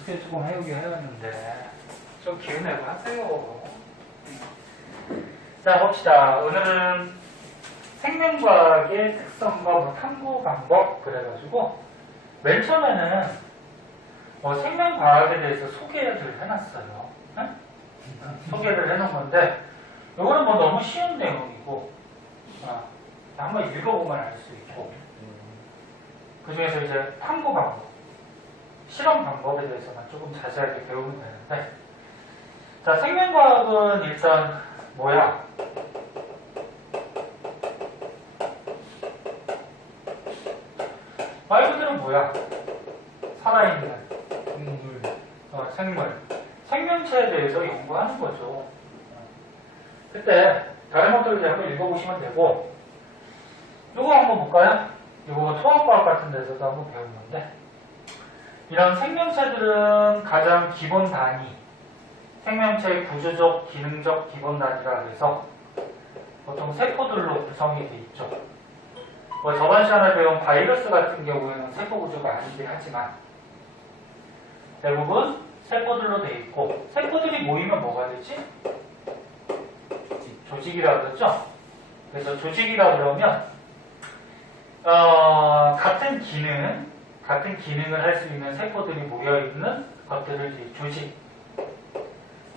어떻게 조금 해오긴 해왔는데 좀 기운 내고 하세요. 자, 봅시다. 오늘은 생명과학의 특성과 뭐 탐구 방법 그래가지고 맨 처음에는 생명과학에 대해서 소개를 해놨어요. 응? 소개를 해놓은 건데 이거는 뭐 너무 쉬운 내용이고 한번 읽어보면 알 수 있고 그 중에서 이제 탐구 방법, 실험 방법에 대해서만 조금 자세하게 배우면 되는데 자, 생명과학은 일단 뭐야? 말 그대로 뭐야? 살아있는 동물, 생물, 생명체에 대해서 연구하는 거죠. 그때 다른 것들 이제 한번 읽어보시면 되고 이거 한번 볼까요? 이거 통합과학 같은 데서도 한번 배운 건데 이런 생명체들은 가장 기본 단위, 생명체의 구조적, 기능적 기본 단위라 해서 보통 세포들로 구성이 돼 있죠. 저번 시간에 배운 바이러스 같은 경우에는 세포 구조가 아니긴 하지만 대부분 세포들로 돼 있고 세포들이 모이면 뭐가 되지? 조직이라고 그랬죠? 그래서 조직이라 그러면 같은 기능을 할 수 있는 세포들이 모여있는 것들을 이제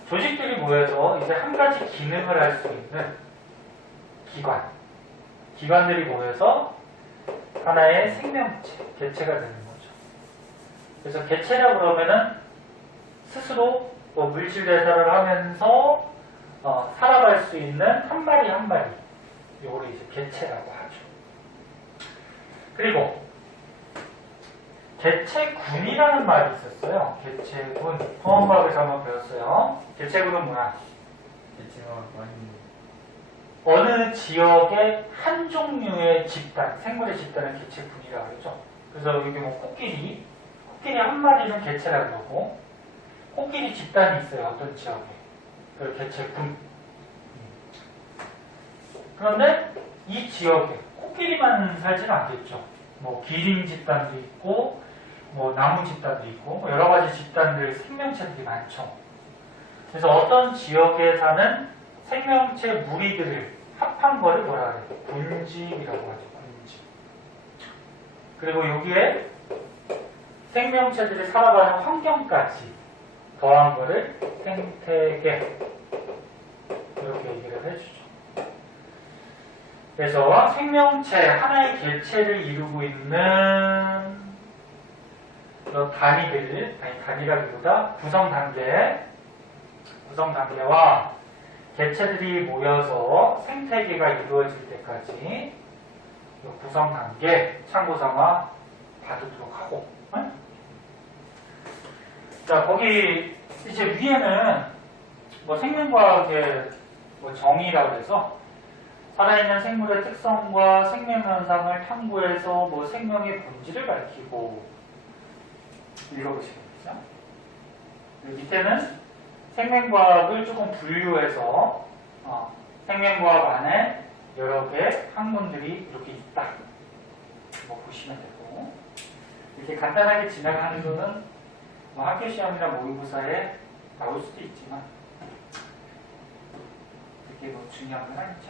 조직들이 모여서 이제 한 가지 기능을 할 수 있는 기관들이 모여서 하나의 생명체, 개체가 되는 거죠. 그래서 개체라 그러면은 스스로 물질 대사를 하면서 살아갈 수 있는 한 마리 한 마리, 이거를 이제 개체라고 하죠. 그리고 개체군이라는 말이 있었어요. 개체군. 통합과학에서 한번 배웠어요. 개체군은 뭐야? 개체가 많이 어느 지역의 한 종류의 집단, 생물의 집단을 개체군이라고 하죠. 그래서 여기 뭐 코끼리 한 마리는 개체라고 그러고 코끼리 집단이 있어요. 어떤 지역에. 그 개체군. 그런데 이 지역에 코끼리만 살지는 않겠죠. 뭐 기린 집단도 있고 뭐 나무 집단도 있고 뭐 여러 가지 집단들, 생명체들이 많죠. 그래서 어떤 지역에 사는 생명체 무리들을 합한 거를 뭐라 그래요? 군집이라고 하죠. 군집. 그리고 여기에 생명체들이 살아가는 환경까지 더한 거를 생태계 이렇게 얘기를 해주죠. 그래서 생명체 하나의 개체를 이루고 있는 단위라기보다 구성 단계와 개체들이 모여서 생태계가 이루어질 때까지 구성 단계 참고삼아 봐두도록 하고. 응? 자, 거기 이제 위에는 뭐 생명과학의 뭐 정의라고 해서 살아있는 생물의 특성과 생명현상을 탐구해서 뭐 생명의 본질을 밝히고 읽어보시면 되죠. 밑에는 생명과학을 조금 분류해서 생명과학 안에 여러 개의 학문들이 이렇게 있다. 뭐 보시면 되고 이렇게 간단하게 지나가는 거는 뭐 학교 시험이나 모의고사에 나올 수도 있지만 그게 뭐 중요한 건 아니죠.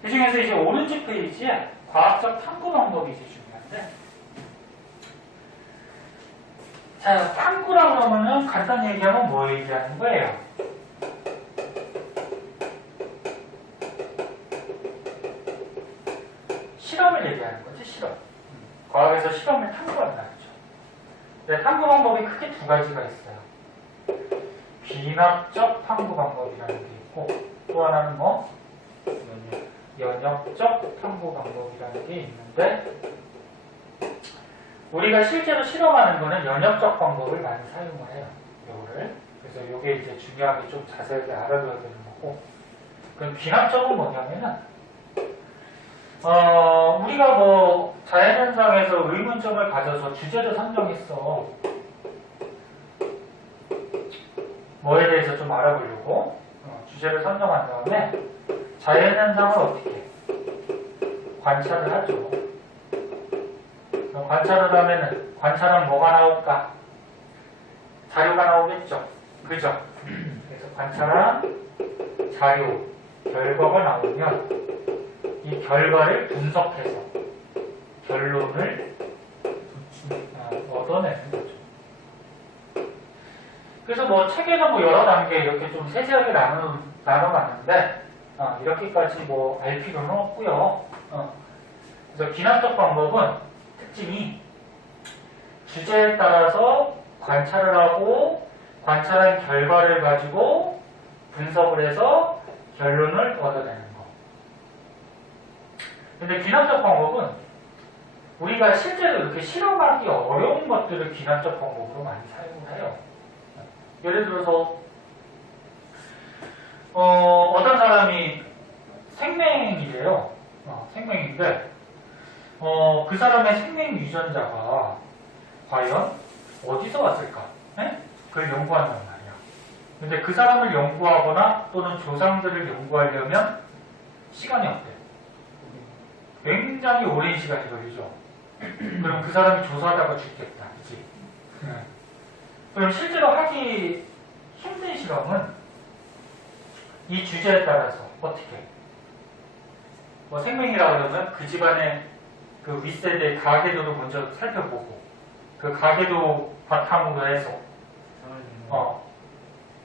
그 중에서 이제 오른쪽 페이지에 과학적 탐구 방법이 이제 중요한데 자, 탐구라고 그러면은 간단히 얘기하면 뭐 얘기하는 거예요? 실험을 얘기하는 거지, 실험. 과학에서 실험을 탐구한다는 거죠. 근데 탐구 방법이 크게 두 가지가 있어요. 귀납적 탐구 방법이라는 게 있고 또 하나는 뭐? 연역적 탐구 방법이라는 게 있는데 우리가 실제로 실험하는 거는 연역적 방법을 많이 사용을 해요. 요거를. 그래서 요게 이제 중요하게 좀 자세하게 알아둬야 되는 거고 그럼 귀납적은 뭐냐면은 우리가 뭐 자연현상에서 의문점을 가져서 주제를 선정했어. 뭐에 대해서 좀 알아보려고 주제를 선정한 다음에 자연현상을 어떻게 해? 관찰을 하죠. 관찰을 하면은 관찰은 뭐가 나올까? 자료가 나오겠죠. 그죠? 그래서 관찰한 자료, 결과가 나오면 이 결과를 분석해서 결론을 얻어내는 거죠. 그래서 뭐 책에는 뭐 여러 단계 이렇게 좀 세세하게 나눠봤는데 이렇게까지 뭐 알 필요는 없고요. 그래서 기납적 방법은 특징이 주제에 따라서 관찰을 하고 관찰한 결과를 가지고 분석을 해서 결론을 얻어내는 거. 근데 기납적 방법은 우리가 실제로 이렇게 실험하기 어려운 것들을 기납적 방법으로 많이 사용을 해요. 예를 들어서 어떤 사람이 생명이래요. 생명인데 그 사람의 생명 유전자가 과연 어디서 왔을까? 네? 그걸 연구한단 말이야. 근데 그 사람을 연구하거나 또는 조상들을 연구하려면 시간이 어때? 굉장히 오랜 시간이 걸리죠. 그럼 그 사람이 조사하다가 죽겠다. 그치? 네. 그럼 실제로 하기 힘든 실험은 이 주제에 따라서 어떻게? 뭐 생명이라고 그러면 그 집안의 그 윗세대 가계도를 먼저 살펴보고 그 가계도 바탕으로 해서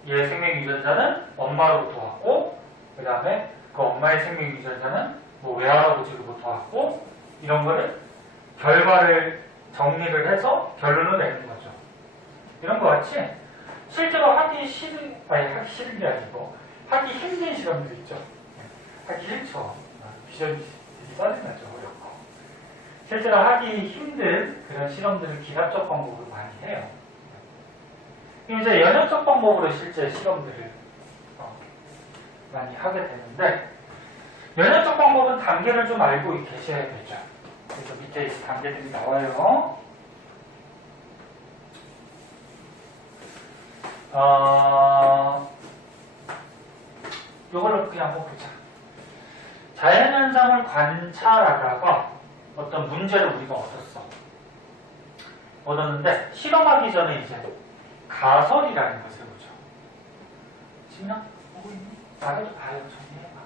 얘 생명 유전자는 엄마로부터 왔고 그 다음에 그 엄마의 생명 유전자는 뭐 외할아버지로부터 왔고 이런 거를 결과를 정리를 해서 결론을 내는 거죠. 이런 거 같이 실제로 하기 싫은 게 아니고 하기 힘든 실험도 있죠. 하기 싫죠. 비전이 짜증나죠. 어렵고. 실제로 하기 힘든 그런 실험들을 기납적 방법으로 많이 해요. 이제 연역적 방법으로 실제 실험들을 많이 하게 되는데 연역적 방법은 단계를 좀 알고 계셔야 되죠. 그래서 밑에 단계들이 나와요. 요걸로 그냥 한번 보자. 자연현상을 관찰하다가 어떤 문제를 우리가 얻었는데 실험하기 전에 이제 가설이라는 것을 보죠. 지민아, 보고 있니? 나도 봐요. 정리해봐.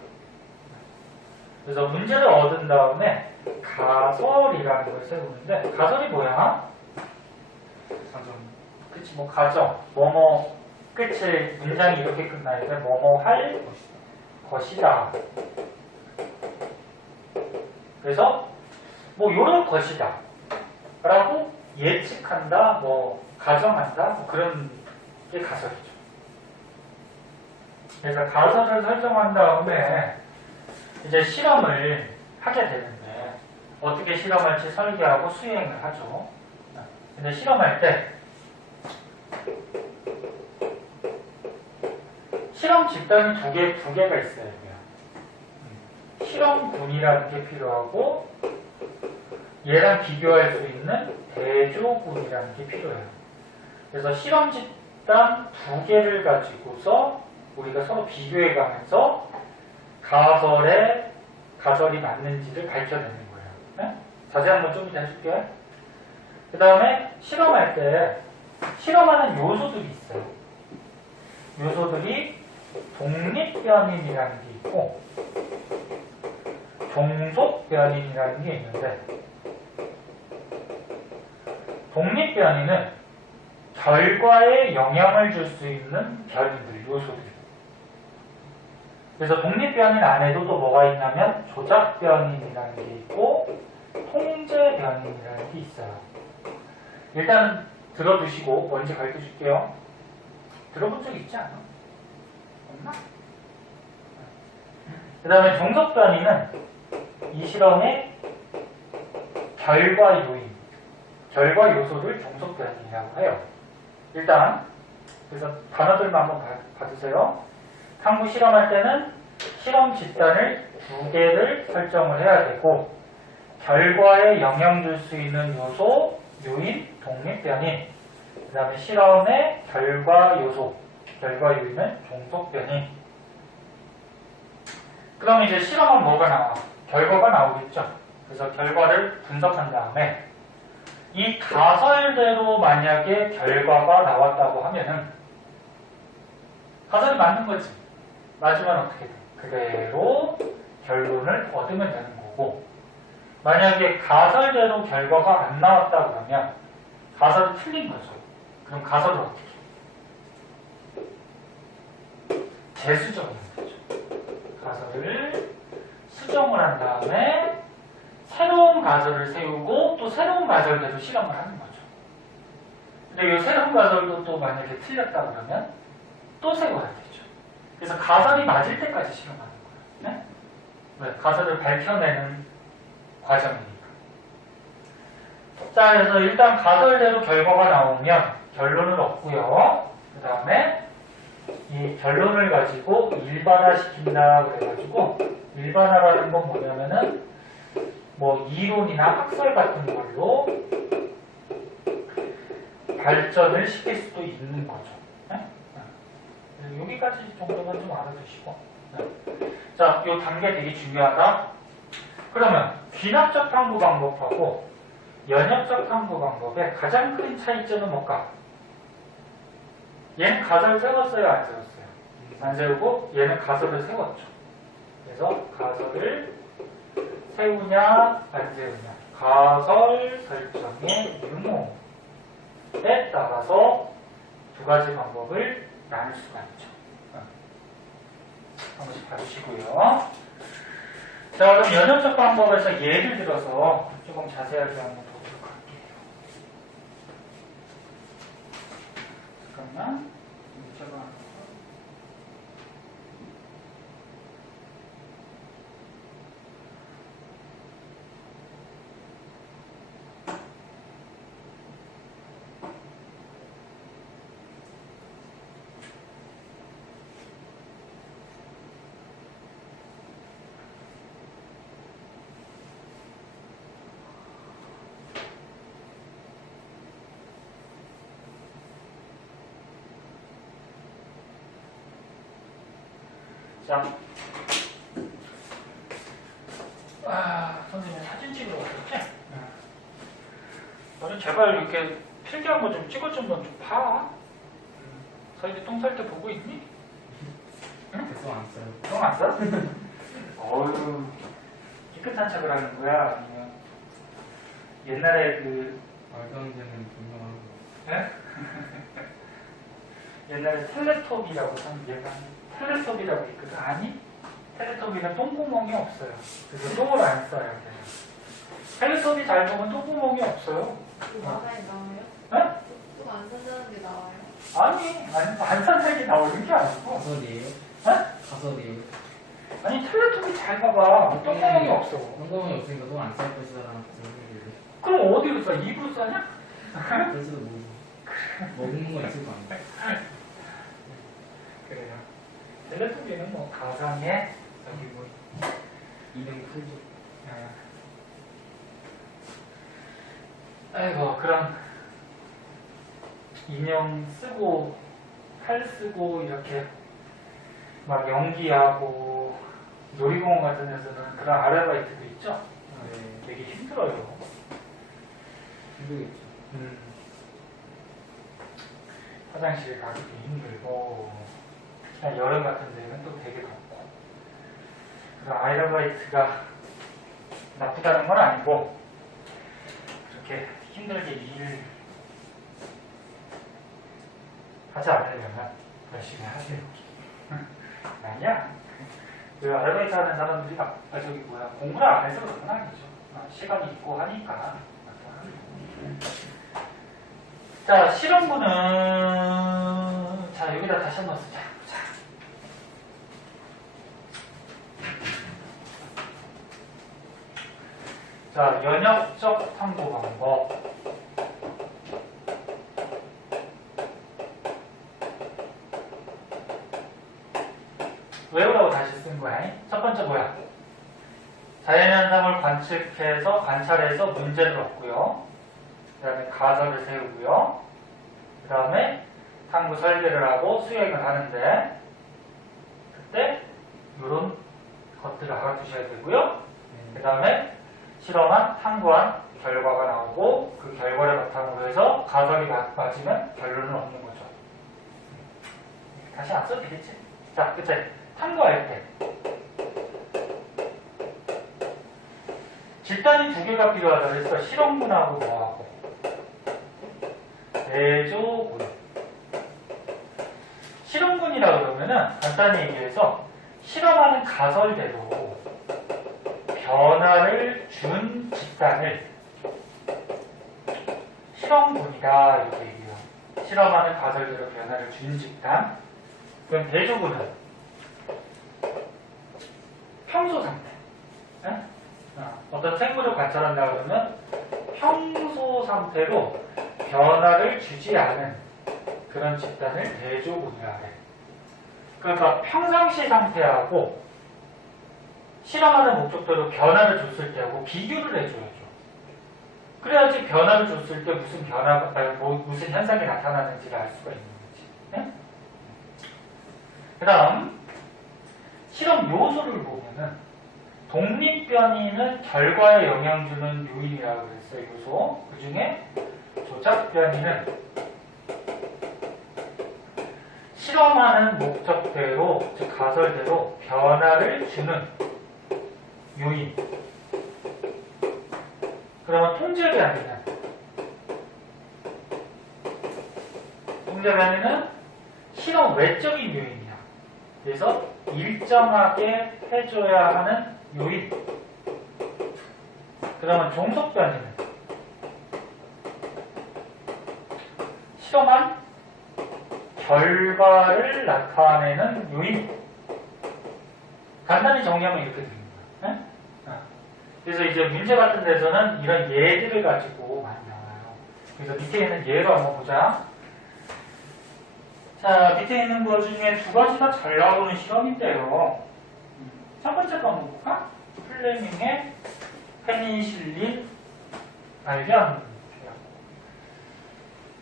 그래서 문제를 얻은 다음에 가설이라는 걸 세우는데 가설이 뭐야? 그치, 뭐 가정, 뭐뭐 끝에 문장이 이렇게 끝나야 돼. 뭐뭐 할 것이다. 그래서 뭐 요럴 것이다 라고 예측한다, 뭐 가정한다, 뭐 그런 게 가설이죠. 그래서 가설을 설정한 다음에 이제 실험을 하게 되는데 어떻게 실험할지 설계하고 수행을 하죠. 근데 실험할 때 실험 집단이 두 개가 있어요. 실험군이라는 게 필요하고 얘랑 비교할 수 있는 대조군이라는 게 필요해요. 그래서 실험 집단 두 개를 가지고서 우리가 서로 비교해 가면서 가설이 맞는지를 밝혀내는 거예요. 네? 자세히 한번 좀 이따 해줄게. 그 다음에 실험할 때 실험하는 요소들이 있어요. 요소들이 독립변인이라는 게 있고 종속변인이라는 게 있는데 독립변인은 결과에 영향을 줄 수 있는 변인들, 요소들. 그래서 독립변인 안에도 또 뭐가 있냐면 조작변인이라는 게 있고 통제변인이라는 게 있어요. 일단 들어두시고 뭔지 가르쳐줄게요. 들어본 적 있지 않아? 없나? 그 다음에 종속변인은 이 실험의 결과 요인, 결과 요소를 종속변인이라고 해요. 일단 그래서 단어들만 한번 봐주세요. 탐구 실험할 때는 실험 집단을 두 개를 설정을 해야 되고 결과에 영향 줄 수 있는 요소, 요인, 독립변인, 그 다음에 실험의 결과 요소, 결과 요인은 종속변인. 그럼 이제 실험은 뭐가 나와? 결과가 나오겠죠. 그래서 결과를 분석한 다음에 이 가설대로 만약에 결과가 나왔다고 하면은 가설이 맞는 거지. 맞으면 어떻게 돼? 그대로 결론을 얻으면 되는 거고, 만약에 가설대로 결과가 안 나왔다 그러면 가설이 틀린 거죠. 그럼 가설을 어떻게 해? 재수정하면 되죠. 가설을 수정을 한 다음에 새로운 가설을 세우고 또 새로운 가설대로 실험을 하는 거죠. 근데 이 새로운 가설도 또 만약에 틀렸다 그러면 또 세워야 되죠. 그래서 가설이 맞을 때까지 실험하는 거예요. 네? 왜? 가설을 밝혀내는 과정이니까. 자, 그래서 일단 가설대로 결과가 나오면 결론을 얻고요. 그 다음에 이 결론을 가지고 일반화시킨다 그래가지고, 일반화라는 건 뭐냐면은 뭐 이론이나 학설 같은 걸로 발전을 시킬 수도 있는 거죠. 네? 네. 여기까지 정도만 좀 알아두시고. 네. 자, 이 단계 되게 중요하다. 그러면 귀납적 탐구 방법하고 연역적 탐구 방법의 가장 큰 차이점은 뭘까? 얘는 가설을 세웠어요, 안 세웠어요? 안 세우고 얘는 가설을 세웠죠. 그래서 가설을 세우냐 안 세우냐, 가설 설정의 유무에 따라서 두 가지 방법을 나눌 수가 있죠. 한 번씩 봐주시고요. 자, 그럼 연역적 방법에서 예를 들어서 조금 자세하게 한번 보도록 할게요. 잠깐만. 제가 자, 선생님 사진 찍으러 왔었지? 너는 제발 이렇게 필기한 거 좀 찍어주면 좀 봐. 서희이 똥 쌀 때 보고 있니? 응? 똥안 써요. 똥 안 쌌어? 어휴, 깨끗한 척을 하는 거야? 아니면 옛날에 그 말도 안 되는 분명한 거. 예? 옛날에 텔레토비라고 얘가 텔레토비라고 있거든. 아니? 텔레토비는 똥구멍이 없어요. 그래서 똥을 안 싸요. 텔레토비 잘 보면 똥구멍이 없어요. 만화에 나와요? 네? 똥안 산다는 게 나와요? 아니, 안 산다기 나오는 게 아니고. 가설이에요? 네? 가설이에요? 아니, 텔레토비 잘 봐봐. 똥구멍이 없어. 똥구멍이 없으니까 똥 안 쌀 것이다라는 생각이 그럼 어디로 싸? 입으로 싸냐? 그래서도 모르죠. 먹는 거 있을 거 아니에요? 그래요. 텔레토비는 뭐 가상의 여기 뭐 이름 풀죠. 아이고, 그런 인형 쓰고 칼 쓰고 이렇게 막 연기하고 놀이공원 같은 데서는 그런 아르바이트도 있죠. 네. 되게 힘들어요. 힘들겠죠. 화장실 가기도 힘들고, 특히나 여름 같은 데는 또 되게 덥고. 그래서 아르바이트가 나쁘다는 건 아니고, 그렇게 힘들게 일을 하지 않으려면 열심히 하세요. 아니야. 그 아르바이트 하는 사람들이 공부를 안 해서 그런 건 아니죠. 시간이 있고 하니까. 자, 실험부는, 자, 여기다 다시 한번 쓰자. 자, 연역적 탐구 방법. 외우라고 다시 쓴 거야. 첫 번째 뭐야? 자연현상을 관찰해서 문제를 얻고요. 그 다음에 가설을 세우고요. 그 다음에 탐구 설계를 하고 수행을 하는데, 그때 이런 것들을 알아두셔야 되고요. 그 다음에 실험한 탐구한 결과가 나오고 그 결과를 바탕으로 해서 가설이 맞으면 결론을 얻는 거죠. 다시 안 써도 되겠지? 자, 그때 탐구할 때 집단이 두 개가 필요하다고 해서 실험군하고 뭐하고 대조군. 실험군이라 그러면은 간단히 얘기해서 실험하는 가설대로 변화를 준 집단을 실험군이다 이렇게 얘기해요. 실험하는 가설대로 변화를 준 집단. 그럼 대조군은 평소 상태. 네? 어떤 생물을 관찰한다 그러면 평소 상태로 변화를 주지 않은 그런 집단을 대조군이라 해. 그러니까 평상시 상태하고 실험하는 목적대로 변화를 줬을 때하고 비교를 해줘야죠. 그래야지 변화를 줬을 때 무슨 변화가, 무슨 현상이 나타나는지를 알 수가 있는 거지. 네? 그 다음, 실험 요소를 보면은 독립변이는 결과에 영향 주는 요인이라고 그랬어요. 요소. 그 중에 조작변이는 실험하는 목적대로, 즉 가설대로 변화를 주는 요인. 그러면 통제변이는 실험 외적인 요인이야. 그래서 일정하게 해줘야 하는 요인. 그러면 종속변이는 실험한 결과를 나타내는 요인. 간단히 정리하면 이렇게 됩니다. 네? 그래서 이제 문제 같은 데서는 이런 예들을 가지고 많이 나와요. 그래서 밑에 있는 예로 한번 보자. 자, 밑에 있는 것 중에 두 가지가 잘 나오는 실험인데요. 첫 번째 거 한번 볼까? 플레밍의 페니실린 발견.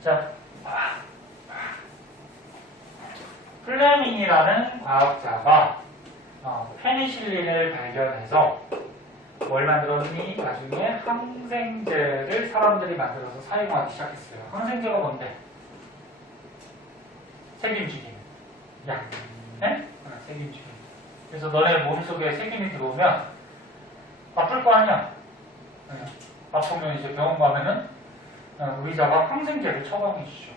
자, 플레밍이라는 과학자가 페니실린을 발견해서 뭘 만들었니? 나중에 항생제를 사람들이 만들어서 사용하기 시작했어요. 항생제가 뭔데? 세균 죽이는 약. 네? 세균 죽이는. 그래서 너네 몸속에 세균이 들어오면 아플 거 아니야? 네. 아프면 이제 병원 가면은 의사가 항생제를 처방해 주죠.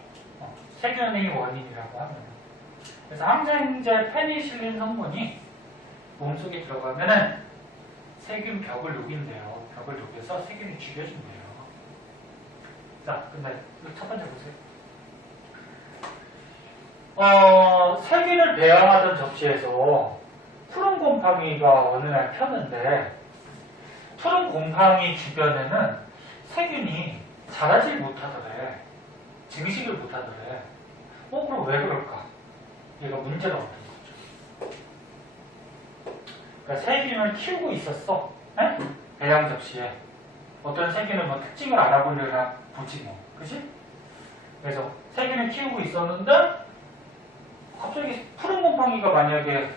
세균이 원인이라고 하면. 그래서 항생제 페니실린 성분이 몸속에 들어가면은 세균 벽을 녹인대요. 벽을 녹여서 세균이 죽여준대요. 자, 근데 첫 번째 보세요. 세균을 배양하던 접시에서 푸른 곰팡이가 어느 날 폈는데 푸른 곰팡이 주변에는 세균이 자라질 못하더래. 증식을 못하더래. 그럼 왜 그럴까? 얘가 문제가 없는 거죠. 그러니까 세균을 키우고 있었어. 네? 배양 접시에. 어떤 세균은 뭐 특징을 알아보려나 보지 뭐. 그치? 그래서 세균을 키우고 있었는데 갑자기 푸른 곰팡이가 만약에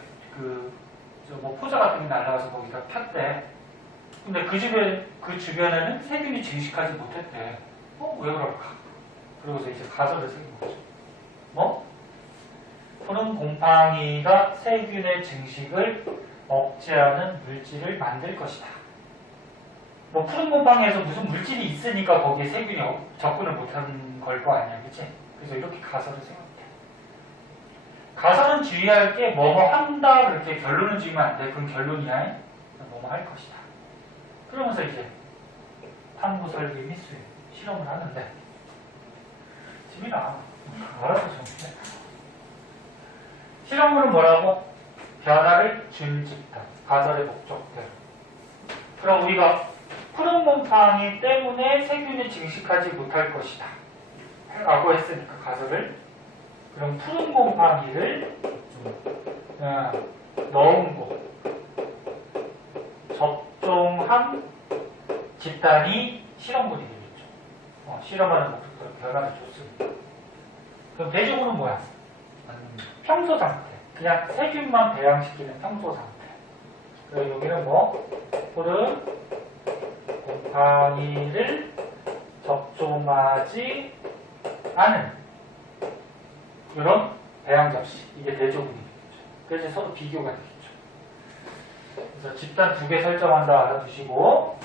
뭐 포자 같은 게 날라와서 거기다 폈대. 근데 그 주변에는 세균이 증식하지 못했대. 왜 그럴까? 그러고서 이제 가설을 새긴 거죠. 뭐? 푸른 곰팡이가 세균의 증식을 억제하는 물질을 만들 것이다. 뭐 푸른 곰팡이에서 무슨 물질이 있으니까 거기에 세균이 접근을 못한 걸 거 아니야, 그치? 그래서 이렇게 가설을 세웠대. 가설은 주의할 게 뭐뭐 한다 그렇게 결론을 지으면 안 돼. 그건 결론이야. 뭐뭐 할 것이다. 그러면서 이제 탐구 설계 및 수행 실험을 하는데 집이나 알아서 좀 해. 실험물은 뭐라고? 변화를 준 집단. 가설의 목적대로. 그럼 우리가 푸른 곰팡이 때문에 세균이 증식하지 못할 것이다. 라고 했으니까 가설을. 그럼 푸른 곰팡이를 넣은 곳, 접종한 집단이 실험물이 되겠죠. 실험하는 목적으로 변화를 줬습니다. 그럼 대조군은 뭐야? 평소 상태. 그냥 세균만 배양시키는 평소 상태. 그리고 여기는 뭐? 푸른 곰팡이. 곰팡이를 접종하지 않은 이런 배양 접시. 이게 대조군이겠죠. 그래서 서로 비교가 되겠죠. 그래서 집단 2개 설정한다 알아두시고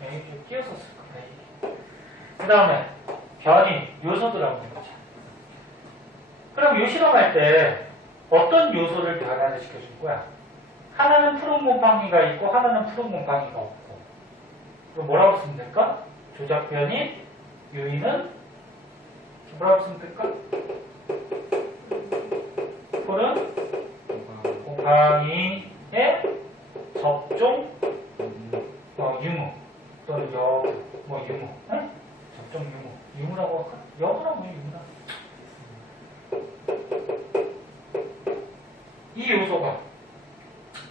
이렇게 끼워서 쓸 겁니다. 그 다음에 변이 요소들하고 있는 거죠. 그럼 요 실험할 때 어떤 요소를 변화를 시켜줄 거야? 하나는 푸른 곰팡이가 있고 하나는 푸른 곰팡이가 없고. 그럼 뭐라고 쓰면 될까? 조작 변이 유인은 뭐라고 쓰면 될까? 푸른 곰팡이의 접종 유무 또는 여부 유무 응? 접종 유무라고 할까? 여부나 유무나 이 요소가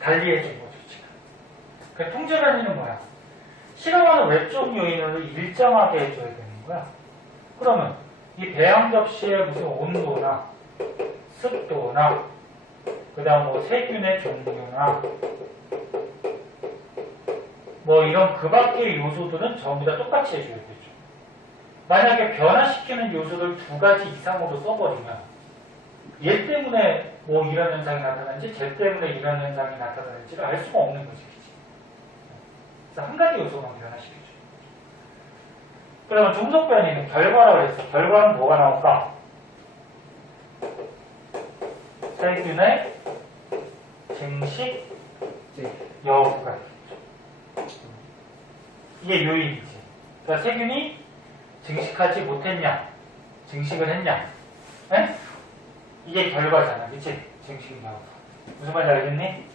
달리해준 거죠 지금. 그 통제 변이는 뭐야? 실험하는 외적 요인을 일정하게 해줘야 되는 거야. 그러면 이 배양 접시의 무슨 온도나 습도나 그 다음 뭐 세균의 종류나 뭐 이런 그 밖의 요소들은 전부 다 똑같이 해줘야 되죠. 만약에 변화시키는 요소를 2가지 이상으로 써버리면 얘 때문에 뭐 이런 현상이 나타나는지 쟤 때문에 이런 현상이 나타나는지를 알 수가 없는 거지. 그래서 한 가지 요소만 변화시켜줘. 그러면 종속 변이는 결과라고 했어. 결과는 뭐가 나올까? 세균의 증식 여부가 되겠죠. 이게 요인이지. 그러니까 세균이 증식하지 못했냐, 증식을 했냐, 에? 이게 결과잖아, 그치? 증식 여부. 무슨 말인지 알겠니?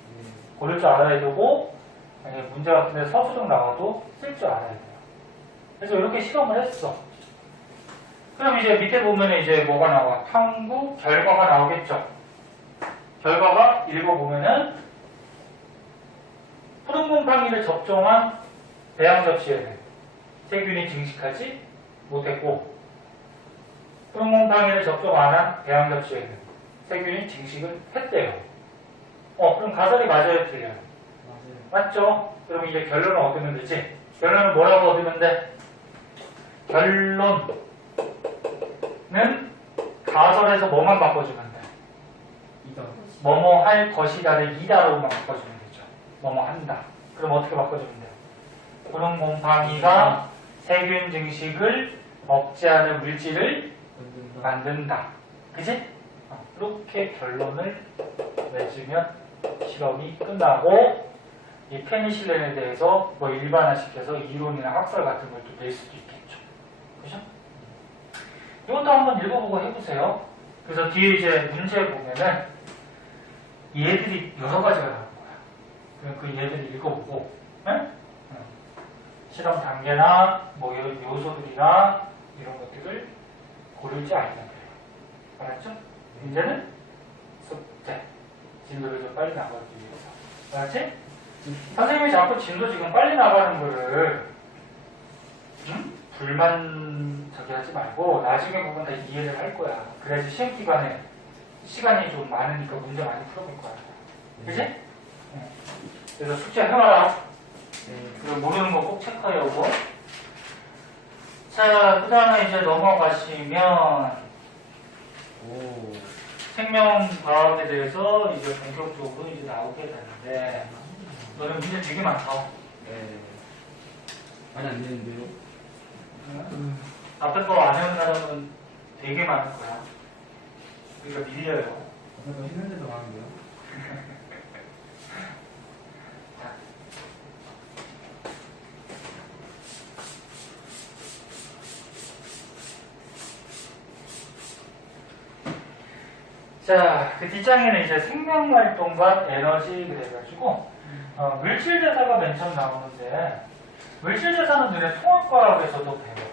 고를 줄 알아야 되고, 만약에 문제 같은 데 서술형 나와도 쓸 줄 알아야 돼요. 그래서 이렇게 실험을 했어. 그럼 이제 밑에 보면 이제 뭐가 나와? 탐구 결과가 나오겠죠. 결과가 읽어보면은 푸른 곰팡이를 접종한 배양 접시에는 세균이 증식하지 못했고, 푸른 곰팡이를 접종 안 한 배양 접시에는 세균이 증식을 했대요. 그럼 가설이 맞아요, 틀려요? 맞죠? 그럼 이제 결론을 얻으면 되지. 결론은 뭐라고 얻으면 돼? 결론은 가설에서 뭐만 바꿔주면 돼? 뭐뭐 할 것이다를 이다로만 바꿔주면 되죠. 뭐뭐 한다. 그럼 어떻게 바꿔주면 돼? 푸른 곰팡이가 세균 증식을 억제하는 물질을 만든다. 그치? 이렇게 결론을 맺으면 실험이 끝나고 이 페니실린에 대해서 뭐 일반화시켜서 이론이나 학설 같은 걸 또 낼 수도 있겠죠. 그죠? 이것도 한번 읽어보고 해보세요. 그래서 뒤에 이제 문제 보면은 얘들이 여러 가지가 나올 거야. 그럼 그 얘들을 읽어보고, 응? 실험 단계나 뭐 이런 요소들이나 이런 것들을 고르지 않으면 돼요. 알았죠? 이제는 숙제. 진도를 좀 빨리 나가기 위해서. 알았지? 선생님이 자꾸 진도 지금 빨리 나가는 거를 불만 저기 하지 말고 나중에 보면 다 이해를 할 거야. 그래야지 시험 기간에 시간이 좀 많으니까 문제 많이 풀어볼 거야. 그치? 그래서 숙제 해봐라. 그리고 모르는 거 꼭 체크해오고. 자, 그 다음에 이제 넘어가시면 생명과학에 대해서 이제 본격적으로 이제 나오게 되는데 너는 문제 되게 많다. 많이 안 되는데요? 앞에 거 안 해온 사람은 되게 많을 거야. 우리가 밀려요. 앞에 거 했는데도 많은데요? 자, 그 뒷장에는 이제 생명활동과 에너지 그래가지고 물질대사가 맨 처음 나오는데 물질대사는 너네 통합과학에서도 배워.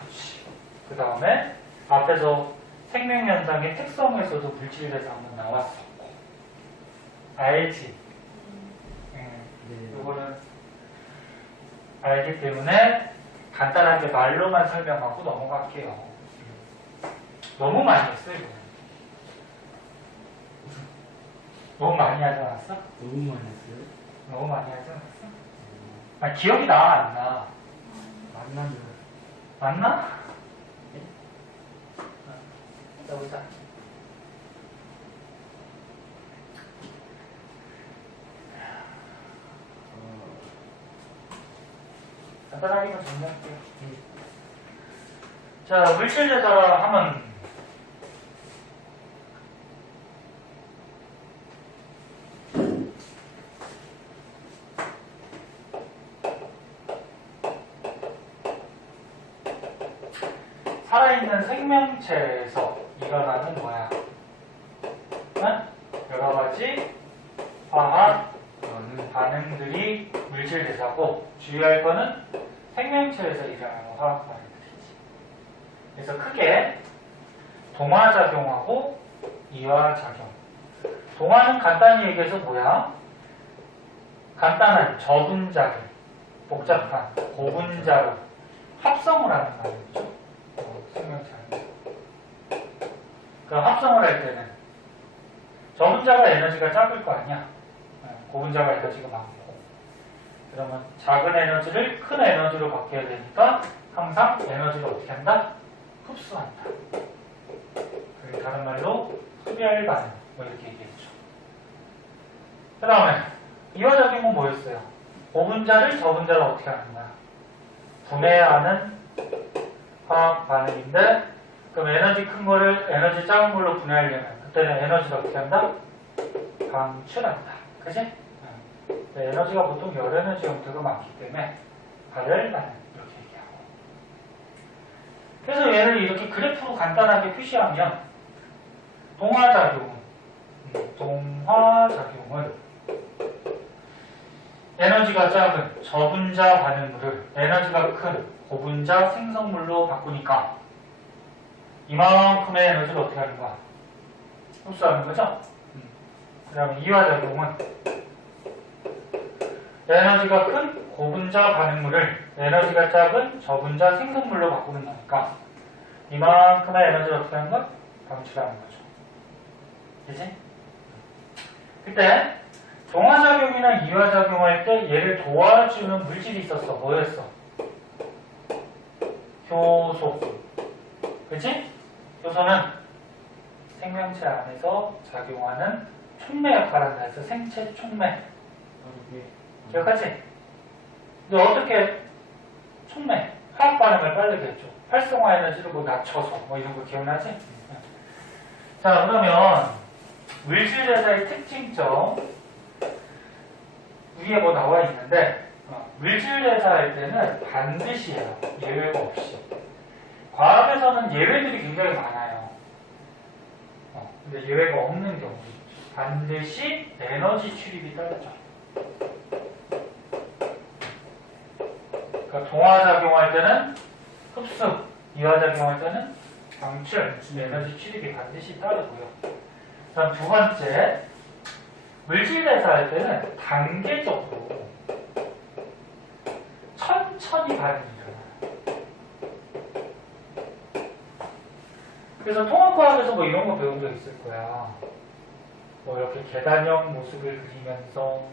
그치. 그 다음에 앞에서 생명현상의 특성에서도 물질대사 한번 나왔었고. 알지? 이거는 알기 때문에 간단하게 말로만 설명하고 넘어갈게요. 너무 많이 했어, 이거. 너무 많이 하지 않았어? 너무 많이 했어요? 너무 많이 하지 않았어? 기억이 나, 안 나? 만나면 맞나? 자, 보자. 간단하게만 정리할게요. 자, 물질대사 하면 살아있는 생명체에서 일어나는 뭐야? 응? 여러 가지 화학 반응들이 물질대사고 주의할 거는 생명체에서 일어나는 화학 반응들이지. 그래서 크게 동화작용하고 이화작용. 동화는 간단히 얘기해서 뭐야? 간단한 저분자를 복잡한 고분자로 합성을 하는 말이죠. 생명체 안에서. 그 합성을 할 때는 저분자가 에너지가 작을 거 아니야. 고분자가 에너지가 많고. 그러면 작은 에너지를 큰 에너지로 바뀌어야 되니까 항상 에너지를 어떻게 한다? 흡수한다. 그리고 다른 말로 흡열 반응 뭐 이렇게 얘기했죠. 그 다음에 이화작용은 뭐였어요? 고분자를 저분자로 어떻게 하는 거야? 분해하는 화학 반응인데 그럼 에너지 큰 거를 에너지 작은 걸로 분해하려면 그때는 에너지를 어떻게 한다? 방출한다. 그지? 에너지가 보통 열 에너지 형태가 많기 때문에 발열 반응 이렇게 얘기하고. 그래서 얘를 이렇게 그래프로 간단하게 표시하면 동화작용은 에너지가 작은 저분자 반응물을 에너지가 큰 고분자 생성물로 바꾸니까 이만큼의 에너지를 어떻게 하는 거야? 흡수하는 거죠? 그 다음에 이화작용은 에너지가 큰 고분자 반응물을 에너지가 작은 저분자 생성물로 바꾸는 거니까 이만큼의 에너지를 어떻게 하는 거야? 방출하는 거죠. 그치? 그때 동화작용이나 이화작용할 때 얘를 도와주는 물질이 있었어. 뭐였어? 효소. 그치? 효소는 생명체 안에서 작용하는 촉매 역할을 한다 해서 생체 촉매. 기억하지? 근데 어떻게 촉매, 화학 반응을 빠르게 했죠? 활성화 에너지를 뭐 낮춰서 뭐 이런 거 기억나지? 자, 그러면 물질대사의 특징점 위에 뭐 나와 있는데 물질대사 할 때는 반드시 해요. 예외가 없이. 과학에서는 예외들이 굉장히 많아요. 근데 예외가 없는 경우 반드시 에너지 출입이 따르죠. 그러니까 동화작용할 때는 흡수, 이화작용할 때는 방출, 에너지 출입이 반드시 따르고요. 그다음 두 번째, 물질대사 할 때는 단계적으로 천천히 반응이 일어나요. 그래서 통합과학에서 뭐 이런 거 배운 적 있을 거야. 뭐 이렇게 계단형 모습을 그리면서,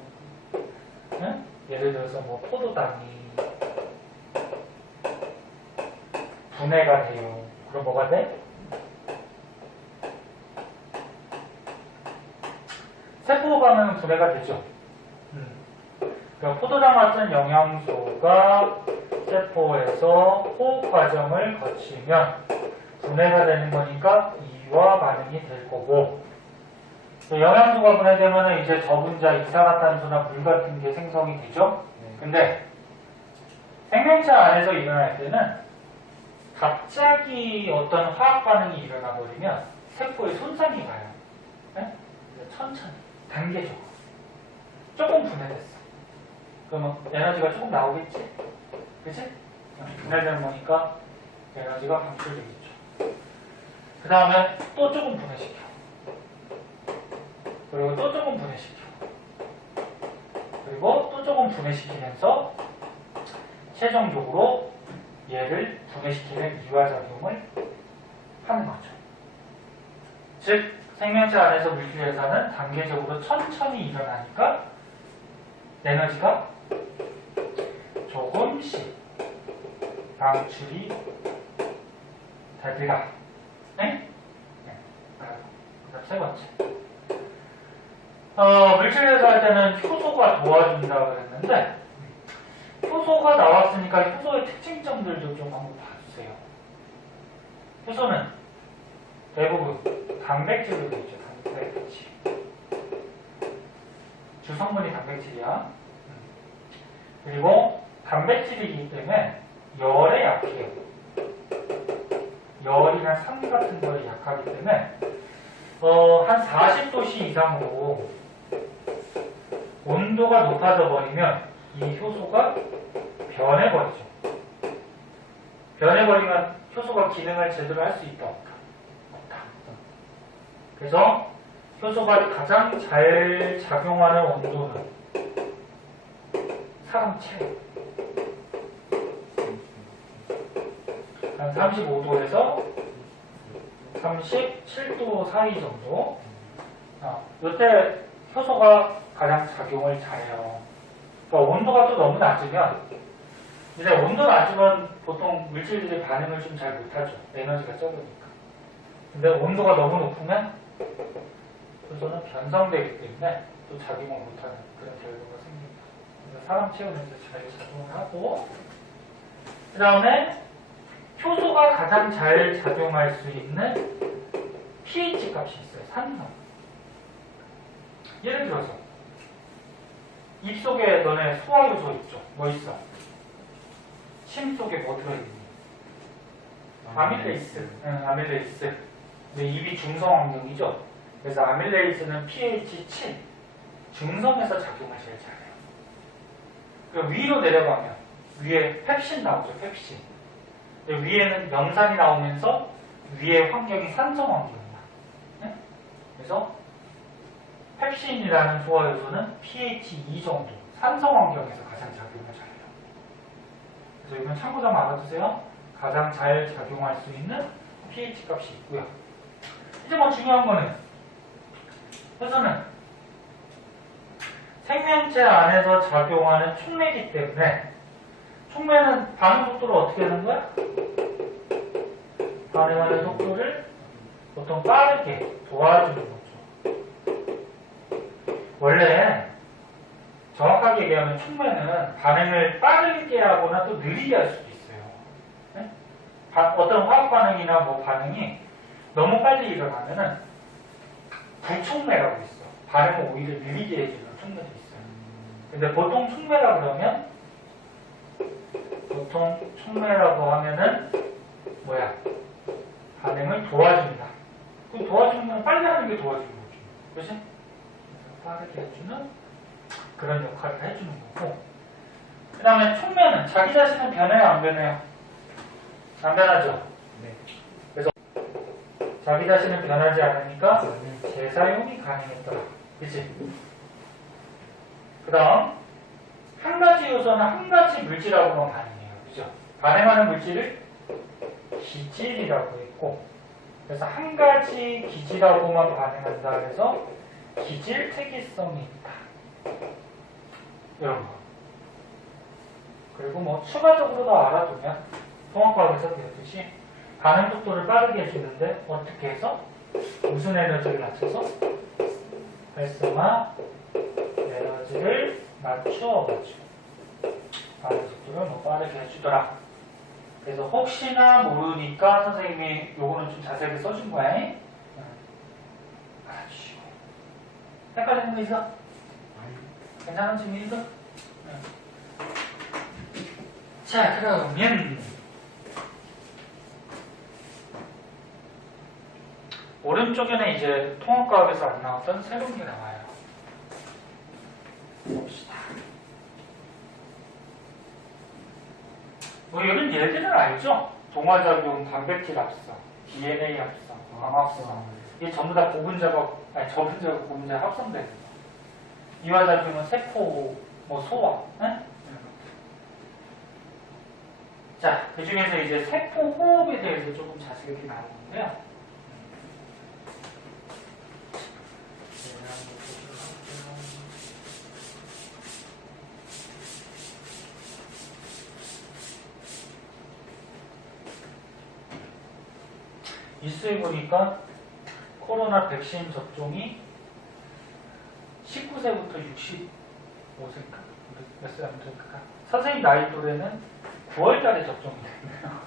응? 예를 들어서 뭐 포도당이 분해가 돼요. 그럼 뭐가 돼? 세포 반응은 분해가 되죠. 그러니까 포도당 같은 영양소가 세포에서 호흡 과정을 거치면 분해가 되는 거니까 이와 반응이 될 거고, 영양소가 분해되면 이제 저분자 이산화탄소나 물 같은 게 생성이 되죠. 근데 생명체 안에서 일어날 때는 갑자기 어떤 화학 반응이 일어나 버리면 세포에 손상이 가요. 네? 천천히, 단계적으로. 조금 분해됐어. 그러면 에너지가 조금 나오겠지? 그치? 분해되는 거니까 에너지가 방출되겠죠. 그 다음에 또 조금 분해시켜. 그리고 또 조금 분해시켜. 그리고 또 조금 분해시키면서 최종적으로 얘를 분해시키는 이화작용을 하는 거죠. 즉, 생명체 안에서 물질대사는 단계적으로 천천히 일어나니까 에너지가 조금씩 방출이 되리라. 네? 네. 그다음 세 번째. 물질에서 할 때는 효소가 도와준다고 그랬는데, 효소가 나왔으니까 효소의 특징점들도 좀 한번 봐주세요. 효소는 대부분 단백질로 되어 있죠. 단백질. 주성분이 단백질이야. 그리고 단백질이기 때문에 열에 약해요. 열이나 산 같은 거에 약하기 때문에 한 40도씨 이상으로 온도가 높아져 버리면 이 효소가 변해버리죠. 변해버리면 효소가 기능을 제대로 할 수 있다 없다? 없다. 그래서 효소가 가장 잘 작용하는 온도는 사람 체온 한 35도에서 37도 사이 정도. 이때 효소가 가장 작용을 잘해요. 그러니까 온도가 또 너무 낮으면, 이제 온도 낮으면 보통 물질들이 반응을 좀 잘 못하죠. 에너지가 적으니까. 근데 온도가 너무 높으면 효소는 변성되기 때문에 또 작용을 못하는 그런 결과가 생깁니다. 그래서 사람 체온에서 잘 작용을 하고, 그 다음에 효소가 가장 잘 작용할 수 있는 pH 값이 있어요. 산성. 예를 들어서 입속에 너네 소화효소 있죠? 뭐 있어? 침 속에 뭐 들어있니? 아밀레이스. 아밀레이스. 근데 입이 중성 환경이죠? 그래서 아밀레이스는 pH 7. 중성에서 작용을 제일 잘해요. 그리고 위로 내려가면 위에 펩신 나오죠? 펩신. 위에는 염산이 나오면서 위에 환경이 산성 환경이야. 네? 그래서 펩신이라는 소화효소는 pH 2 정도 산성 환경에서 가장 작용을 잘해요. 그래서 이건 참고 좀 알아두세요. 가장 잘 작용할 수 있는 pH 값이 있고요. 이제 뭐 중요한 거는 효소는 생명체 안에서 작용하는 촉매이기 때문에 촉매는 반응 속도를 어떻게 하는 거야? 반응하는 속도를 보통 빠르게 도와주는 거죠. 원래 정확하게 얘기하면 촉매는 반응을 빠르게 하거나 또 느리게 할 수도 있어요. 네? 어떤 화학 반응이나 뭐 반응이 너무 빨리 일어나면은 부촉매라고 있어. 반응을 오히려 느리게 해주는 촉매도 있어요. 근데 보통 촉매라 그러면 보통 촉매라고 하면은 뭐야? 반응을 도와준다. 그럼 도와주는 건 빨리 하는 게 도와주는 거죠. 그렇지? 빠르게 해주는 그런 역할을 해주는 거고. 그 다음에 촉매는 자기 자신은 변해요, 안 변해요? 안 변하죠? 네. 그래서 자기 자신은 변하지 않으니까 재사용이 가능했더라. 그치? 그 다음 한 가지 요소는 한 가지 물질하고만 반응해요. 그죠? 반응하는 물질을 기질이라고 했고, 그래서 한 가지 기질하고만 반응한다 그래서 기질 특이성이 있다. 이런 거. 그리고 뭐 추가적으로 더 알아두면 통합과학에서 배웠듯이 반응 속도를 빠르게 해주는데 어떻게 해서? 무슨 에너지를 낮춰서? 활성화 에너지를 맞춰가지고 반응 속도를 뭐 빠르게 해주더라. 그래서 혹시나 모르니까 선생님이 요거는 좀 자세하게 써준 거야. 알아주시고. 헷갈리는 거 있어? 괜찮은 질문 있어? 자, 그러면 오른쪽에는 이제 통합과학에서 안 나왔던 새로운 게 나와요. 봅시다. 뭐 이런 얘들은 알죠? 동화작용, 단백질 합성, DNA 합성, 광합성. 이게 전부 다 저분자가 고분자 합성되는 거. 이화작용은 세포, 뭐 소화. 네? 자, 그 중에서 이제 세포 호흡에 대해서 조금 자세하게 나오는데요. 뉴스에 보니까 코로나 백신 접종이 19세부터 65세인가? 몇 세 안 될까? 선생님 나이 또래는 9월달에 접종이 됐네요.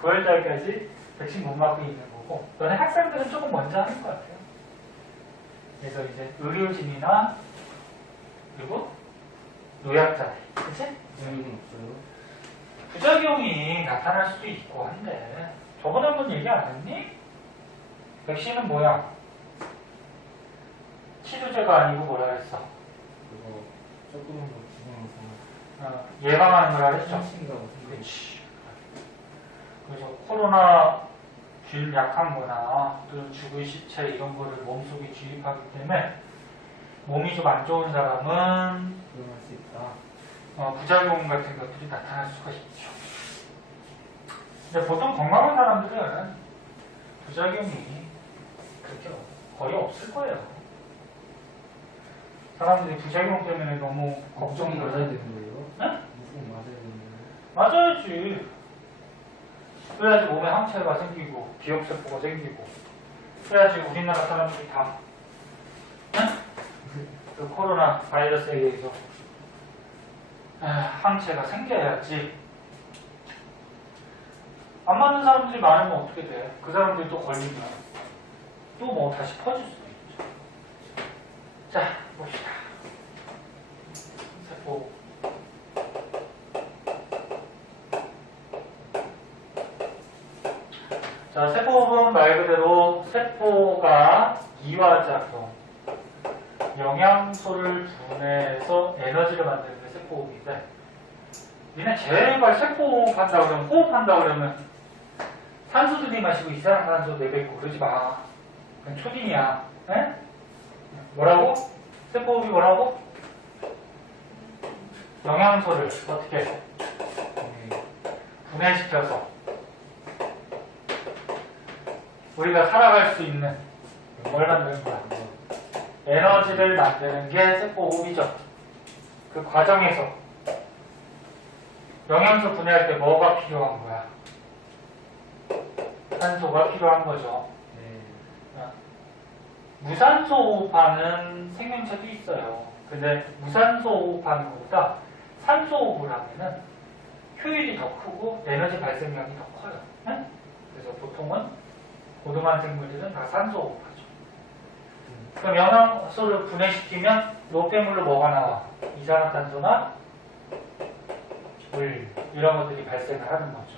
9월달까지 백신 못 맞고 있는 거고, 너네 학생들은 조금 먼저 하는 것 같아요. 그래서 이제 의료진이나 그리고 노약자, 그치? 부작용은 없어요. 부작용이 나타날 수도 있고 한데 저번에 한번 얘기 안 했니? 백신은 뭐야? 치료제가 아니고 뭐라 했어? 그거 조금만 더 중앙에서 예방하는 거라 했죠? 신신가 같은데. 그렇지. 그래서 코로나 균 약한 거나 또 죽은 시체 이런 거를 몸속에 주입하기 때문에 몸이 좀 안 좋은 사람은 그럴 수 있다. 부작용 같은 것들이 나타날 수가 있죠. 근데 보통 건강한 사람들은 부작용이 그렇게 거의 없을 거예요. 사람들이 부작용 때문에 너무 걱정이 걱정을 맞아야 해요. 되는 거예요? 응? 무조건 맞아야 되는 거예요? 맞아야지. 그래야지 몸에 항체가 생기고 기억세포가 생기고 그래야지 우리나라 사람들이 다 그 코로나 바이러스에 의해서 항체가 생겨야지. 안 맞는 사람들이 많으면 어떻게 돼? 그 사람들이 또 걸리면 또 뭐 다시 퍼질 수도 있죠. 자, 봅시다. 세포. 자, 세포호흡은 말 그대로 세포가 이화작용, 영양소를 분해해서 에너지를 만드는 게 세포호흡인데, 니네 제발 세포호흡 한다 그러면, 호흡한다 그러면, 산소 들이마시고 이산화탄소 내뱉고 그러지 마. 그냥 초딩이야. 에? 뭐라고? 세포호흡이 뭐라고? 영양소를 어떻게 분해시켜서 우리가 살아갈 수 있는 뭘 만드는 거야? 에너지를 만드는 게 세포호흡이죠. 그 과정에서 영양소 분해할 때 뭐가 필요한 거야? 산소가 필요한 거죠. 네. 무산소 호흡하는 생명체도 있어요. 근데 무산소 호흡하는 것보다 산소 호흡을 하면은 효율이 더 크고 에너지 발생량이 더 커요. 응? 그래서 보통은 고등한 생물들은 다 산소 호흡하죠. 그럼 영양소를 분해시키면 노폐물로 뭐가 나와? 이산화탄소나 물 이런 것들이 발생을 하는 거죠.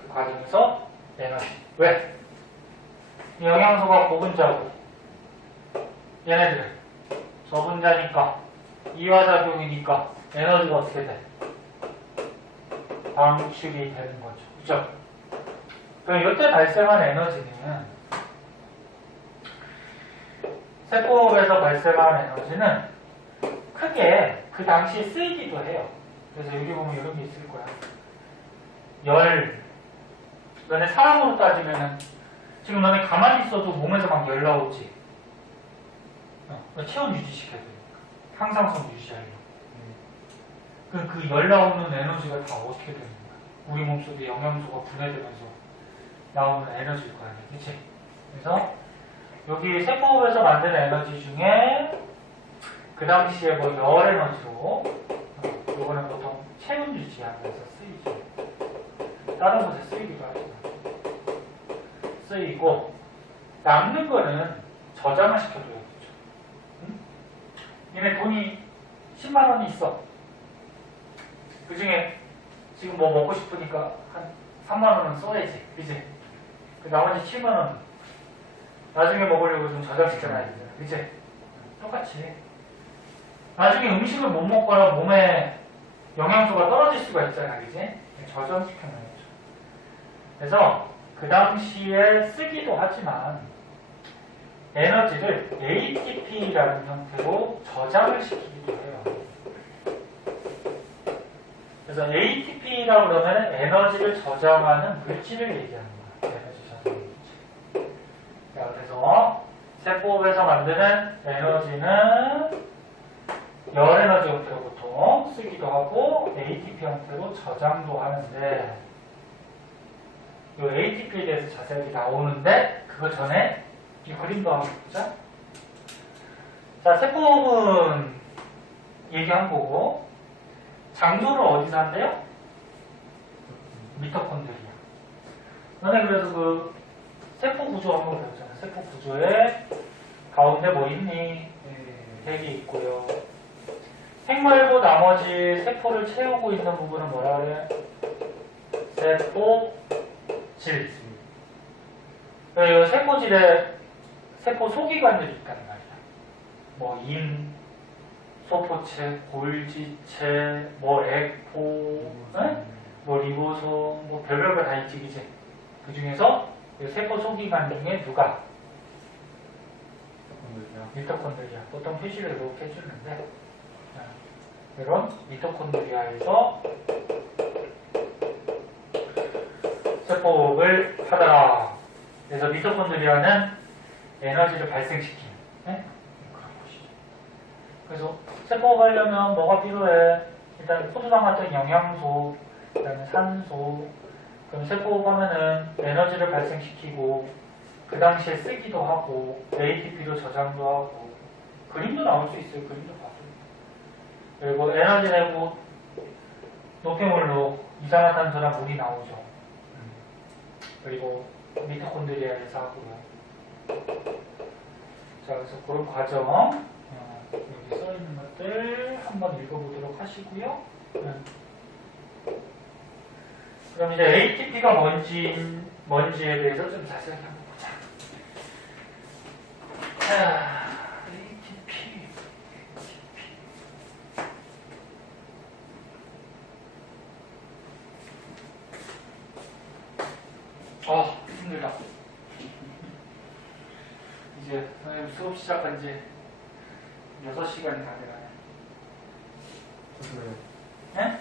그 과정에서 에너지. 왜? 이 영양소가 고분자고 얘네들은 저분자니까 이화작용이니까 에너지가 어떻게 돼? 방출이 되는 거죠. 그죠? 그럼 이때 발생한 에너지는 세포에서 발생한 에너지는 크게 그 당시에 쓰이기도 해요. 그래서 여기 보면 이런 게 있을 거야. 열. 너네 사람으로 따지면은 지금 너네 가만히 있어도 몸에서 막 열 나오지. 체온 유지시켜야 되니까. 항상성 유지하려고. 그 열 나오는 에너지가 다 어떻게 되는 거야? 우리 몸속에 영양소가 분해되면서 나오는 에너지일 거 아니야. 그치? 그래서 여기 세포에서 만든 에너지 중에 그 당시에 뭐 열 에너지로 요거는 보통 체온 유지하는 데서 쓰이죠. 다른 곳에 쓰이기도 하지만 쓰이고 남는 거는 저장을 시켜둬야 되죠. 응? 얘네 돈이 10만 원이 있어. 그 중에 지금 뭐 먹고 싶으니까 한 3만 원은 써야지. 그치? 그 나머지 7만 원 나중에 먹으려고 좀 저장시켜놔야 되잖아. 그치? 똑같이. 나중에 음식을 못 먹거나 몸에 영양소가 떨어질 수가 있잖아. 그치? 저장시켜놔야죠. 그래서 그 당시에 쓰기도 하지만 에너지를 ATP라는 형태로 저장을 시키기도 해요. 그래서 ATP라고 그러면 에너지를 저장하는 물질을 얘기하는 거야. 에너지 저장 물질. 자, 그래서 세포에서 만드는 에너지는 열 에너지 형태로 보통 쓰기도 하고 ATP 형태로 저장도 하는데 이 ATP에 대해서 자세하게 나오는데 그거 전에 이 그림도 한번 보자. 자, 세포는 얘기한 거고 장소를 어디서 한대요? 미토콘드리아. 너네 그래서 그 세포 구조 한번 배웠잖아. 세포 구조에 가운데 뭐 있니? 핵이 있고요. 핵 말고 나머지 세포를 채우고 있는 부분은 뭐라 그래? 세포질. 그리고 세포질에 세포 소기관들이 있다는 말이야. 뭐 소포체, 골지체, 뭐 에포, 뭐 리보솜, 뭐 별별 다 있지, 그지? 그 중에서 세포 소기관 중에 누가? 미토콘드리아. 보통 표시를 이렇게 해주는데, 이런 미토콘드리아에서 세포를 하더라. 그래서 미토콘드리아는 에너지를 발생시키는 그런 것이죠. 그래서 세포가 하려면 뭐가 필요해? 일단 포도당 같은 영양소, 그다음에 산소. 그럼 세포가 하면은 에너지를 발생시키고 그 당시에 쓰기도 하고 ATP로 저장도 하고 그림도 나올 수 있어요. 그림도 봐도. 그리고 에너지 내고 노폐물로 이산화탄소랑 물이 나오죠. 그리고 미토콘드리아에서 하고요. 자, 그래서 그런 과정 여기 써 있는 것들 한번 읽어보도록 하시고요. 그럼 이제 ATP가 뭔지에 대해서 좀 자세하게 한번 보자. 자, ATP. 힘들다. 이제 선생님 수업 시작한 지 6시간이 다 돼가네. 네?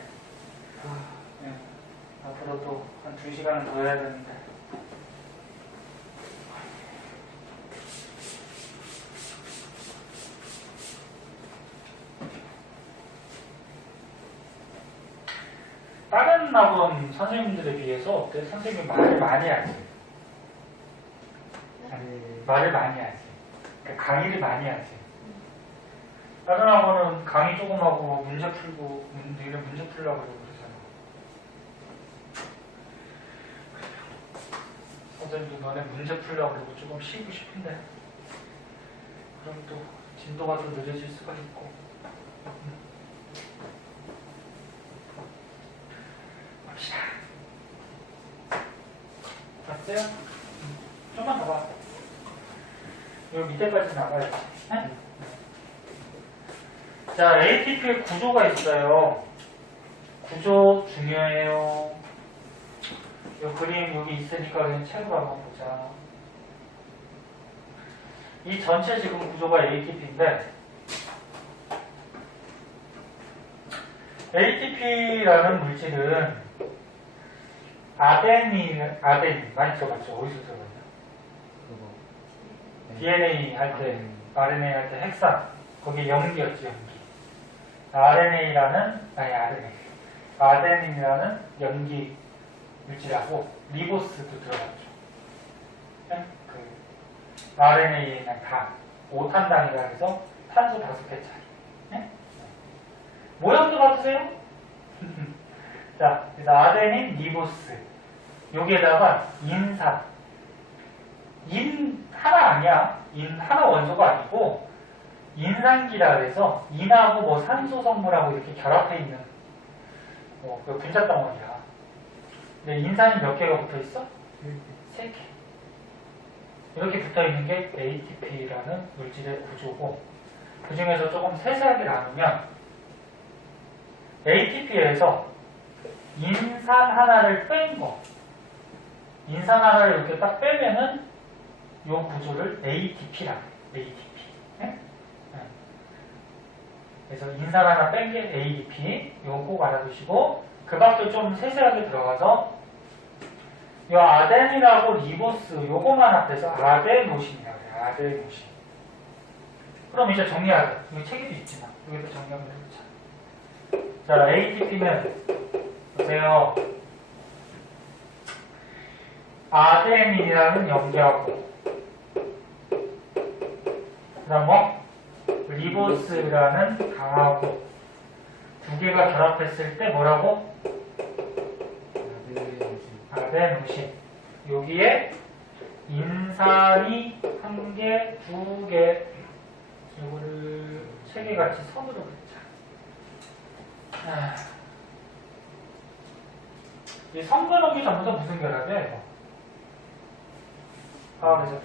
네. 앞으로 또 한 2시간은 더 해야 되는데. 다른 학원 선생님들에 비해서 어때? 선생님이 말을 많이 하지? 말을 많이 하지. 그러니까 강의를 많이 하지. 다른 학원은 강의 조금 하고 문제 풀고 너희는 문제 풀려고 그러고 그러잖아. 선생님도 너네 문제 풀려고 그러고 조금 쉬고 싶은데 그럼 또 진도가 좀 늦어질 수가 있고. 갑시다. 어때요? 좀만 더 봐. 여기 밑에까지 나가야지. 네? 자, ATP의 구조가 있어요. 구조 중요해요. 이 그림 여기 있으니까 그냥 책으로 한번 보자. 이 전체 지금 구조가 ATP인데 ATP라는 물질은 아데닌 많이 들어봤죠? 어디서 들어봤냐? DNA 할 때, RNA 할 때 핵산 거기 염기였지, 염기. 아데닌이라는 염기 물질하고 리보스도 들어갔죠. 네? 그 RNA는 당, 5탄당이라 해서 탄소 5개짜리. 네? 모양도 봐주세요. 자, 그래서 아데닌, 리보스. 여기에다가 인산. 인 하나 아니야. 인 하나 원소가 아니고 인산기라 그래서 인하고 뭐 산소 성분하고 이렇게 결합해 있는 그 분자 덩어리야. 근데 인산이 몇 개가 붙어 있어? 3개. 이렇게 붙어 있는 게 ATP라는 물질의 구조고, 그 중에서 조금 세세하게 나누면 ATP에서 인산 하나를 뺀 거, 인산 하나를 이렇게 딱 빼면은 이 구조를 ATP라고 해요. ATP. 네? 네. 그래서 인산 하나 뺀 게 ATP. 이거 꼭 알아두시고, 그 밖에 좀 세세하게 들어가서 이 아덴이라고 리보스 요거만 합해서 아데노신이라고 해요. 아데노신. 그럼 이제 정리하자. 여기 책에도 있지만 여기도 정리 한번 해보자. 자, ATP는 보세요. 아데닌이라는 염기하고 그다음 뭐 리보스라는 당하고 두 개가 결합했을 때 뭐라고? 아데노신. 여기에 인산이 한 개, 두 개, 이거를 세 개 같이 선으로 그리자. 이 선근옥이 전부 다 무슨 결합이야, 이거? 화학에서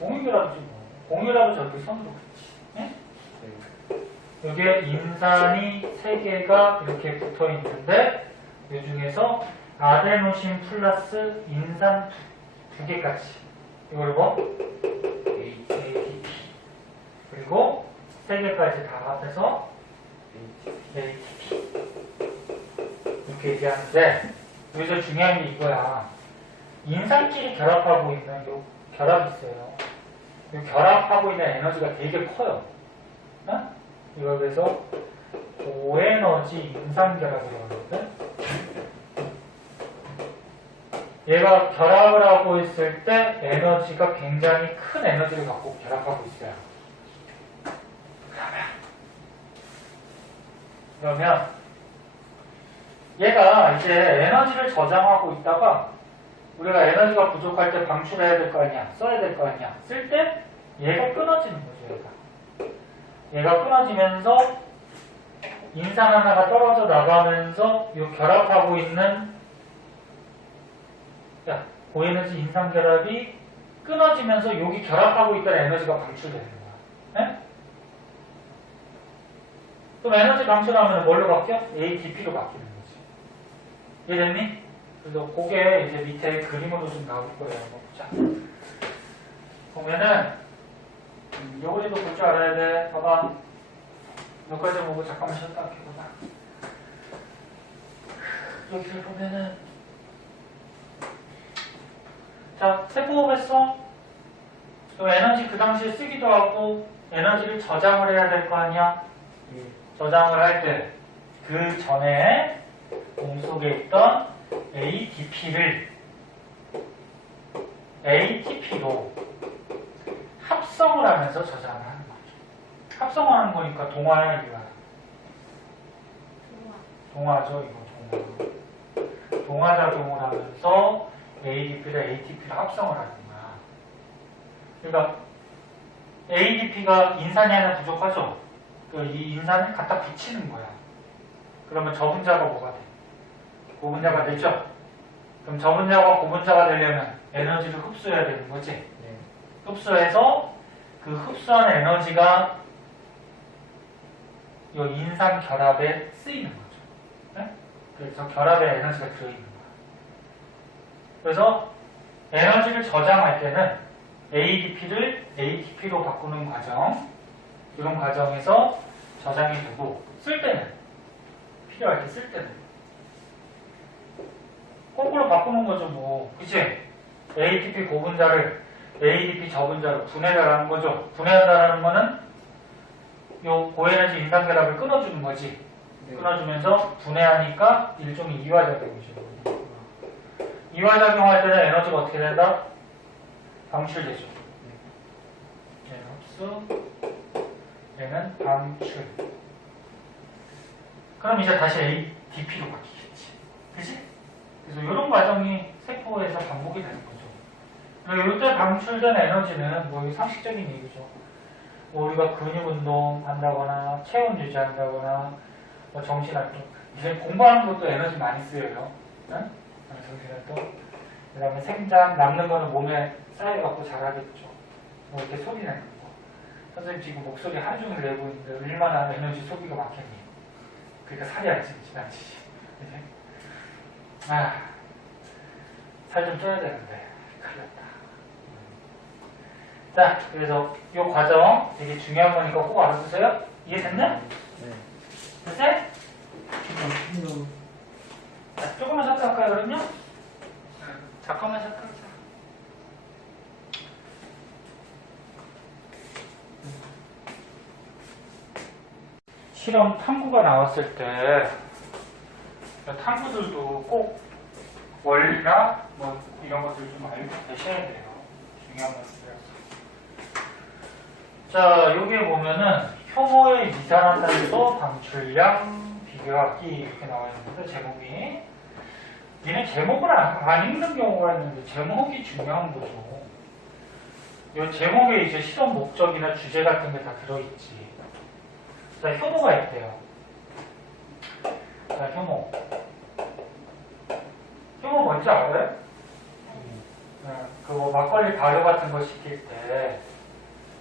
공유결합이지 뭐. 공유결합은 저렇게 선으로 그리지. 네? 여기에 인산이 세 개가 이렇게 붙어 있는데 이 중에서 아데노신 플러스 인산 두 개까지 이걸 뭐? ATP 그리고 세 개까지 다 합해서 ATP 이렇게 얘기하는데 여기서 중요한 게 이거야. 인산끼리 결합하고 있는 요 결합이 있어요. 이 결합하고 있는 에너지가 되게 커요. 어? 이걸 그래서 고에너지 인산결합이라고 하거든. 얘가 결합을 하고 있을 때 에너지가 굉장히 큰 에너지를 갖고 결합하고 있어요. 그러면 얘가 이제 에너지를 저장하고 있다가 우리가 에너지가 부족할 때 방출해야 될 거 아니야? 써야 될 거 아니야? 쓸 때 얘가 끊어지는 거죠, 얘가 끊어지면서 인산 하나가 떨어져 나가면서 이 결합하고 있는 고에너지 인산 결합이 끊어지면서 여기 결합하고 있다는 에너지가 방출되는 거야. 네? 그럼 에너지 방출하면 뭘로 바뀌어? ATP로 바뀌는 거지. 이해됐니? 그래서 그게 이제 밑에 그림으로 좀 나올 거예요. 한번 보자. 보면은 요거리도 볼 줄 알아야 돼. 봐봐. 여기까지 보고 잠깐만 쉬었다 할게 보자. 여기를 보면은 자, 세포업했어. 에너지 그 당시에 쓰기도 하고 에너지를 저장을 해야 될 거 아니야? 저장을 할 때 그 전에 몸 속에 있던 ADP를 ATP로 합성을 하면서 저장을 하는 거죠. 합성하는 거니까 동화야, 이거야. 동화죠, 이거 동화. 동화작용을 하면서 ADP를 ATP로 합성을 하는 거야. 그러니까 ADP가 인산이 하나 부족하죠? 이 인산을 갖다 붙이는 거야. 그러면 저분자가 뭐가 돼? 고분자가 되죠? 그럼 저분자가 고분자가 되려면 에너지를 흡수해야 되는 거지? 네. 흡수해서 그 흡수한 에너지가 이 인산 결합에 쓰이는 거죠. 네? 그래서 결합에 에너지가 들어있는 거야. 그래서 에너지를 저장할 때는 ADP를 ATP로 바꾸는 과정, 이런 과정에서 저장이 되고, 쓸 때는, 필요할 때 쓸 때는 거꾸로 바꾸는 거죠, 뭐. 그치? ATP 고분자를 ADP 저분자로 분해를 하는 거죠. 분해한다는 거는 요 고에너지 인산 결합을 끊어주는 거지. 네. 끊어주면서 분해하니까 일종의 이화작용이죠. 이화작용할 때는 에너지가 어떻게 된다? 방출되죠. 얘는 흡수, 얘는 방출. 그럼 이제 다시 ADP로 바뀌겠지. 그치? 그래서 이런 과정이 세포에서 반복이 되는 거죠. 그리고 이때 방출된 에너지는 뭐 상식적인 얘기죠. 뭐 우리가 근육 운동 한다거나 체온 유지한다거나 뭐 정신활동. 이제 공부하는 것도 에너지 많이 쓰여요. 응? 정신활동. 그 다음에 생장, 남는 거는 몸에 쌓여갖고 자라겠죠. 뭐 이렇게 소리 내는 거. 선생님 지금 목소리 하루 종일 내고 있는데 얼마나 에너지 소비가 많겠니? 그러니까 살이 안 찌지, 지나치지. 살 좀 쪄야 되는데 큰일 났다. 자, 그래서 이 과정 되게 중요한 거니까 꼭 알아두세요. 이해됐나? 네. 됐어요? 네. 자, 조금만 쉬었다 할까요, 그럼요? 잠깐만 쉬었다 하자. 실험 탐구가 나왔을 때 탐구들도 꼭 원리나 뭐 이런 것들 좀 알고 계셔야 돼요. 중요한 것들이라서. 자, 여기에 보면은 효모의 이산화탄소 방출량 비교하기 이렇게 나와 있는데 제목이 얘는 제목을 안 읽는 경우가 있는데 제목이 중요한 거죠. 이 제목에 이제 실험 목적이나 주제 같은 게 다 들어있지. 자, 효모가 있대요. 자, 효모. 효모 뭔지 알아요? 그 막걸리 발효 같은 거 시킬 때,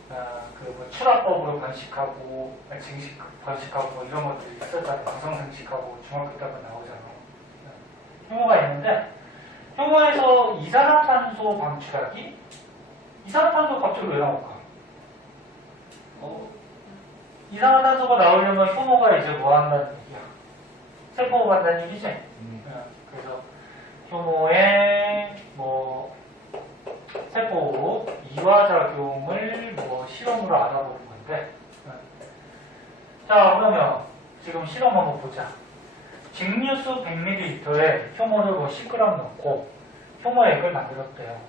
그 출하법으로 번식하고, 증식 번식하고, 뭐 이런 것들이 있었잖아요. 방성증식하고 중학교 때 한번 나오잖아. 효모가 있는데, 효모에서 이산화탄소 방출하기? 이산화탄소 갑자기 왜 나올까? 이산화탄소가 나오려면 효모가 이제 뭐 한다는 얘기야? 세포가 한다는 얘기지? 그래서 효모의 뭐 세포 이화작용을 뭐 실험으로 알아보는 건데 자 그러면 지금 실험 한번 보자. 증류수 100ml에 효모를 뭐 10g 넣고 효모액을 만들었대요.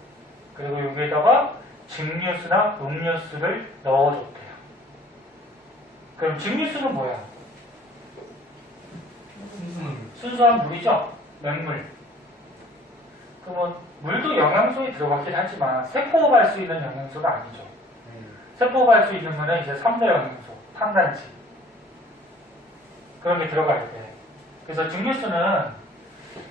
그리고 여기에다가 증류수나 음료수를 넣어줬대요. 그럼 증류수는 뭐야? 순수한 물이죠? 맹물. 그러면 물도 영양소에 들어갔긴 하지만 세포가 할 수 있는 영양소가 아니죠. 세포가 할 수 있는 거는 이제 3대 영양소, 탄단지. 그런 게 들어가야 돼. 그래서 증류수는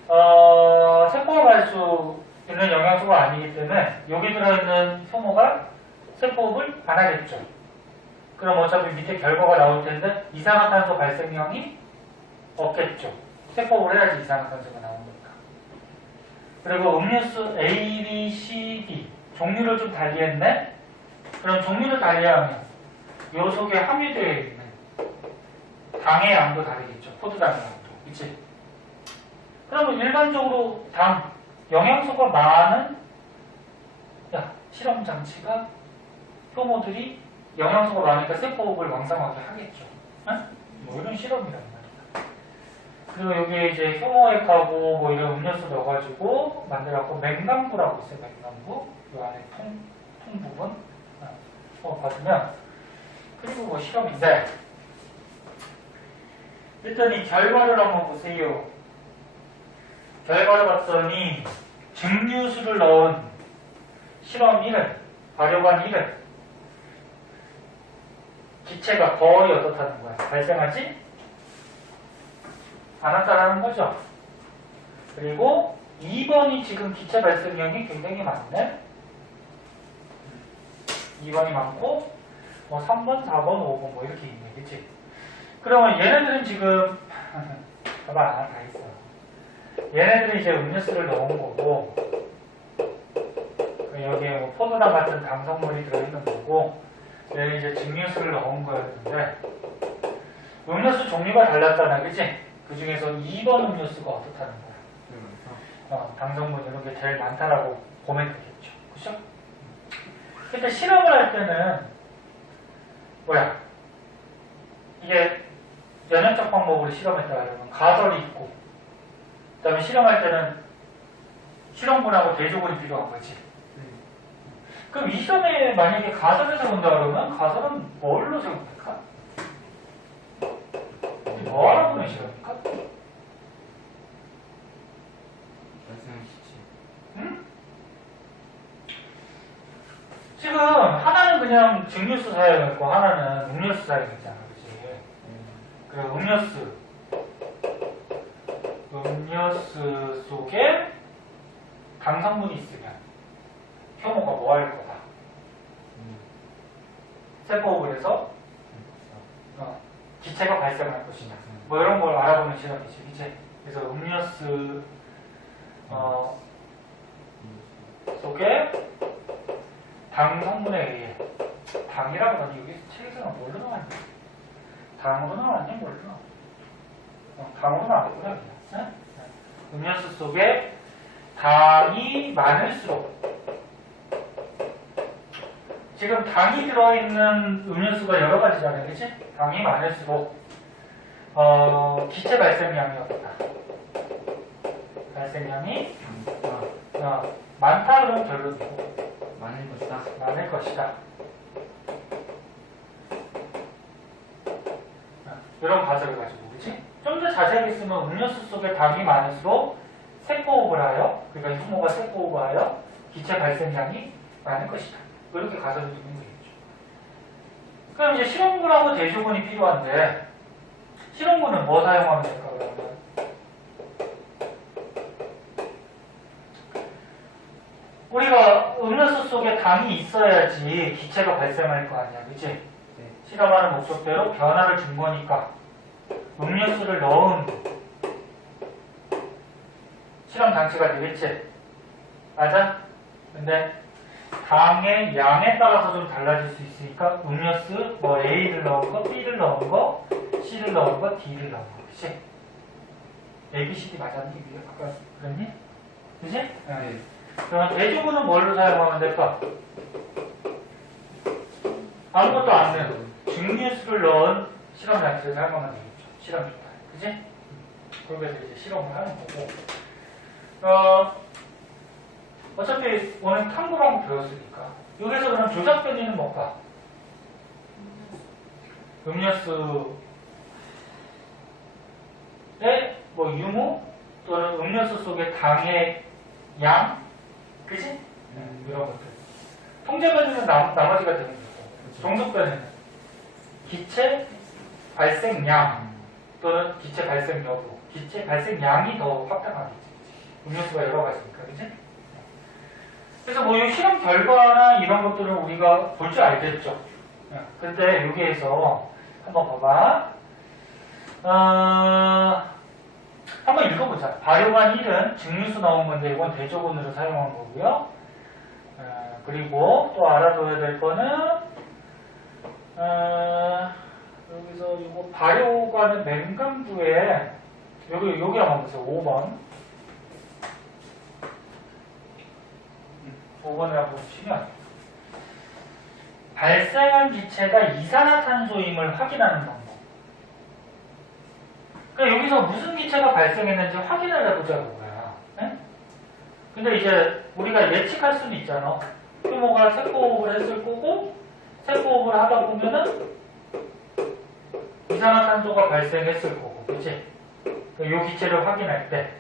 세포가 할 수 있는 영양소가 아니기 때문에 여기 들어있는 효모가 세포업을 안 하겠죠. 그럼 어차피 밑에 결과가 나올 텐데 이산화탄소 발생량이 없겠죠. 세포업을 해야지 이산화탄소가 나옵니다. 그리고 음료수 A, B, C, D 종류를 좀 달리했네? 그럼 종류를 달리하면 요 속에 함유되어 있는 당의 양도 다르겠죠. 포도당의 양도. 그치? 그러면 일반적으로 당, 영양소가 많은 실험 장치가 효모들이 영양소가 많으니까 세포업을 왕성하게 하겠죠. 응? 뭐 이런 실험이란 말이야. 그리고 여기에 이제 효모액하고 뭐 이런 음료수 넣어가지고 만들어갖고 맹강부라고 있어요. 맹강부. 이 안에 통 부분. 받으면 그리고 뭐 실험인데 일단 이 결과를 한번 보세요. 결과를 봤더니 증류수를 넣은 실험 1은 발효관 1은 기체가 거의 어떻다는 거야? 발생하지 않았다라는 거죠. 그리고 2번이 지금 기체 발생량이 굉장히 많네. 2번이 많고 뭐 3번, 4번, 5번 뭐 이렇게 있네. 그치? 그러면 얘네들은 지금 봐봐 다 있어. 얘네들은 이제 음료수를 넣은 거고 여기에 뭐 포도당 같은 당성물이 들어있는 거고 얘는 이제 증류수를 넣은 거였는데 음료수 종류가 달랐잖아. 그치? 그 중에서 2번 음료수가 어떻다는 거야? 당성물 이런 게 제일 많다라고 보면 되겠죠. 그쵸? 근데 실험을 할 때는 뭐야? 이게 연연적 방법으로 실험했다 그러면 가설이 있고 그 다음에 실험할 때는 실험군하고 대조군이 필요한 거지. 그럼 이 시험에 만약에 가설에서 본다 그러면 가설은 뭘로 생각할까? 뭐 알아보는 실험입니까? 응? 지금 하나는 그냥 증류수 사용했고 하나는 음료수 사용했잖아. 그치? 그리고 음료수 속에 당성분이 있으면 효모가 뭐 할 거다? 세포업을 해서 기체가 발생할 것이냐 뭐 이런 걸 알아보는 실험이지. 그치? 그래서 음료수 속에 당 성분에 의해 당이라고 하니 여기 책에서는 뭘로 나왔니? 당으로 나왔니? 뭘로 나왔니? 당으로 나왔구나. 그냥. 음료수 속에 당이 많을수록 지금 당이 들어있는 음료수가 여러 가지잖아요. 그치? 당이 많을수록 기체 발생량이 없다. 발생량이 많다 그러면 별로고 많을 것이다. 많을 것이다. 이런 가설을 가지고 그렇지? 좀 더 자세하게 쓰면 음료수 속에 당이 많을수록 세포호흡을 하여 그러니까 효모가 세포호흡을 하여 기체 발생량이 많을 것이다. 이렇게 가설을 두는 거겠죠. 그럼 이제 실험군하고 대조군이 필요한데 실험군은 뭐 사용하면 될까 그러면? 우리가 음료수 속에 당이 있어야지 기체가 발생할 거 아니야, 그치? 네. 실험하는 목적대로 변화를 준 거니까 음료수를 넣은 실험 장치가 되겠지? 맞아? 근데 당의 양에 따라서 좀 달라질 수 있으니까 음료수 뭐 A를 넣은 거, B를 넣은 거, C를 넣은 거, D를 넣은 거, 그치? A, B, C, D 맞았니? 아까 그랬니? 그치? 네. 그러면 대조군은 뭘로 사용하면 될까? 아무것도 안 되는 증류수를 넣은 실험 장치를 사용하면 되겠죠. 실험 기타. 그치? 그렇게 해서 이제 실험을 하는 거고. 어차피 오늘 탐구라고 배웠으니까. 여기서 그럼 조작 변이는 뭘까? 음료수의 뭐 유무 또는 음료수 속의 당의 양, 그치? 이런 것들. 통제 변이는 나머지가 되는 거고. 종속 변이는 기체 발생량 또는 기체 발생 여부, 기체 발생량이 더 확장하겠지. 음료수가 여러 가지니까, 그치? 그래서 뭐 이 실험 결과나 이런 것들은 우리가 볼 줄 알겠죠. 근데 여기에서 한번 봐봐. 한번 읽어보자. 발효관 1은 증류수 넣은 건데 이건 대조군으로 사용한 거고요. 그리고 또 알아둬야 될 거는 여기서 이거 발효관은 맹금부에 여기 한번 보세요. 5번에 한번 보시면 발생한 기체가 이산화탄소임을 확인하는 방법. 그러니까 여기서 무슨 기체가 발생했는지 확인을 해보자는 거야. 네? 근데 이제 우리가 예측할 수는 있잖아. 효모가 세포호흡을 했을 거고 세포호흡을 하다 보면은 이산화탄소가 발생했을 거고, 그치? 이 기체를 확인할 때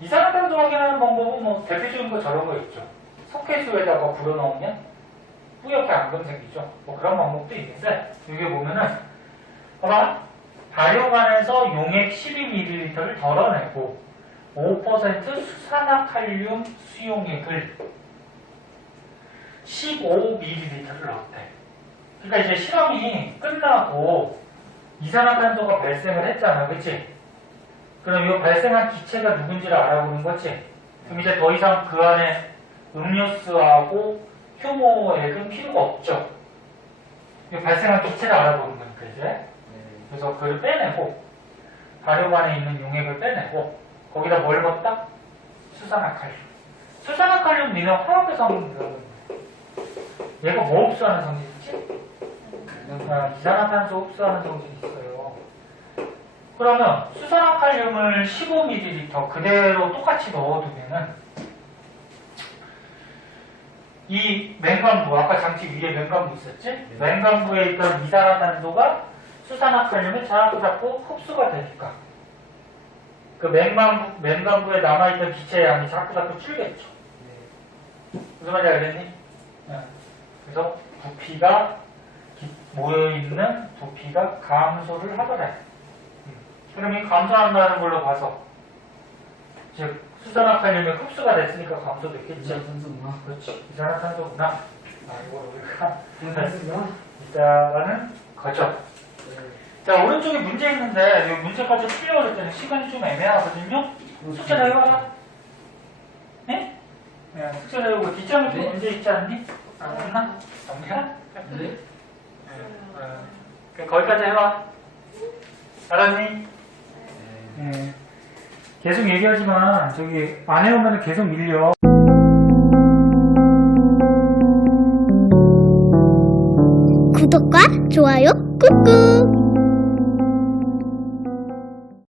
이산화탄소 확인하는 방법은 뭐 대표적인 거 저런 거 있죠. 석회수에다가 불어넣으면 뿌옇게 앙금 생기죠. 뭐 그런 방법도 있는데 여기 보면은 봐봐. 발효관에서 용액 12ml를 덜어내고 5% 수산화칼륨 수용액을 15ml를 넣었대. 그러니까 이제 실험이 끝나고 이산화탄소가 발생을 했잖아, 그치? 그럼 이 발생한 기체가 누군지를 알아보는 거지? 그럼 이제 더 이상 그 안에 음료수하고 효모액은 필요가 없죠. 이 발생한 기체를 알아보는 거니까 이제. 네. 그래서 그걸 빼내고 발효관에 있는 용액을 빼내고 거기다 뭘 넣었다? 수산화칼륨. 수산화칼륨 니는 화학의 성분이라고 했는데 얘가 뭐 흡수하는 성질이지? 이산화탄소 흡수하는 성질이 있어요. 그러면 수산화칼륨을 15ml 그대로 똑같이 넣어두면은 이 맹간부, 아까 장치 위에 맹간부 있었지? 네. 맹간부에 있던 이산화탄소가 수산화칼륨에 자꾸 흡수가 되니까 그 맹간부에 남아있던 기체의 양이 자꾸 줄겠죠. 무슨 말인지 알겠니? 그래서 부피가 모여있는 부피가 감소를 하더래. 그럼 이 감소한다는 걸로 봐서 즉 수산화칼륨이 흡수가 됐으니까 감소됐겠지. 이산화탄소구나. 그렇지. 이산화탄소구나. 이걸 우리가 이산화탄소구나. 이자라는 거죠. 네. 자, 오른쪽에 문제 있는데 이 문제까지 풀려올 때는 시간이 좀 애매하거든요. 숙제 내와라. 네? 네, 숙제 내고 뒷장에 좀 네. 문제 있지 않니? 안 없나? 없냐? 네. 그럼 거기까지 해봐. 알았니? 네. 네. 계속 얘기하지만 저기 안 해오면 계속 밀려. 구독과 좋아요 꾹꾹.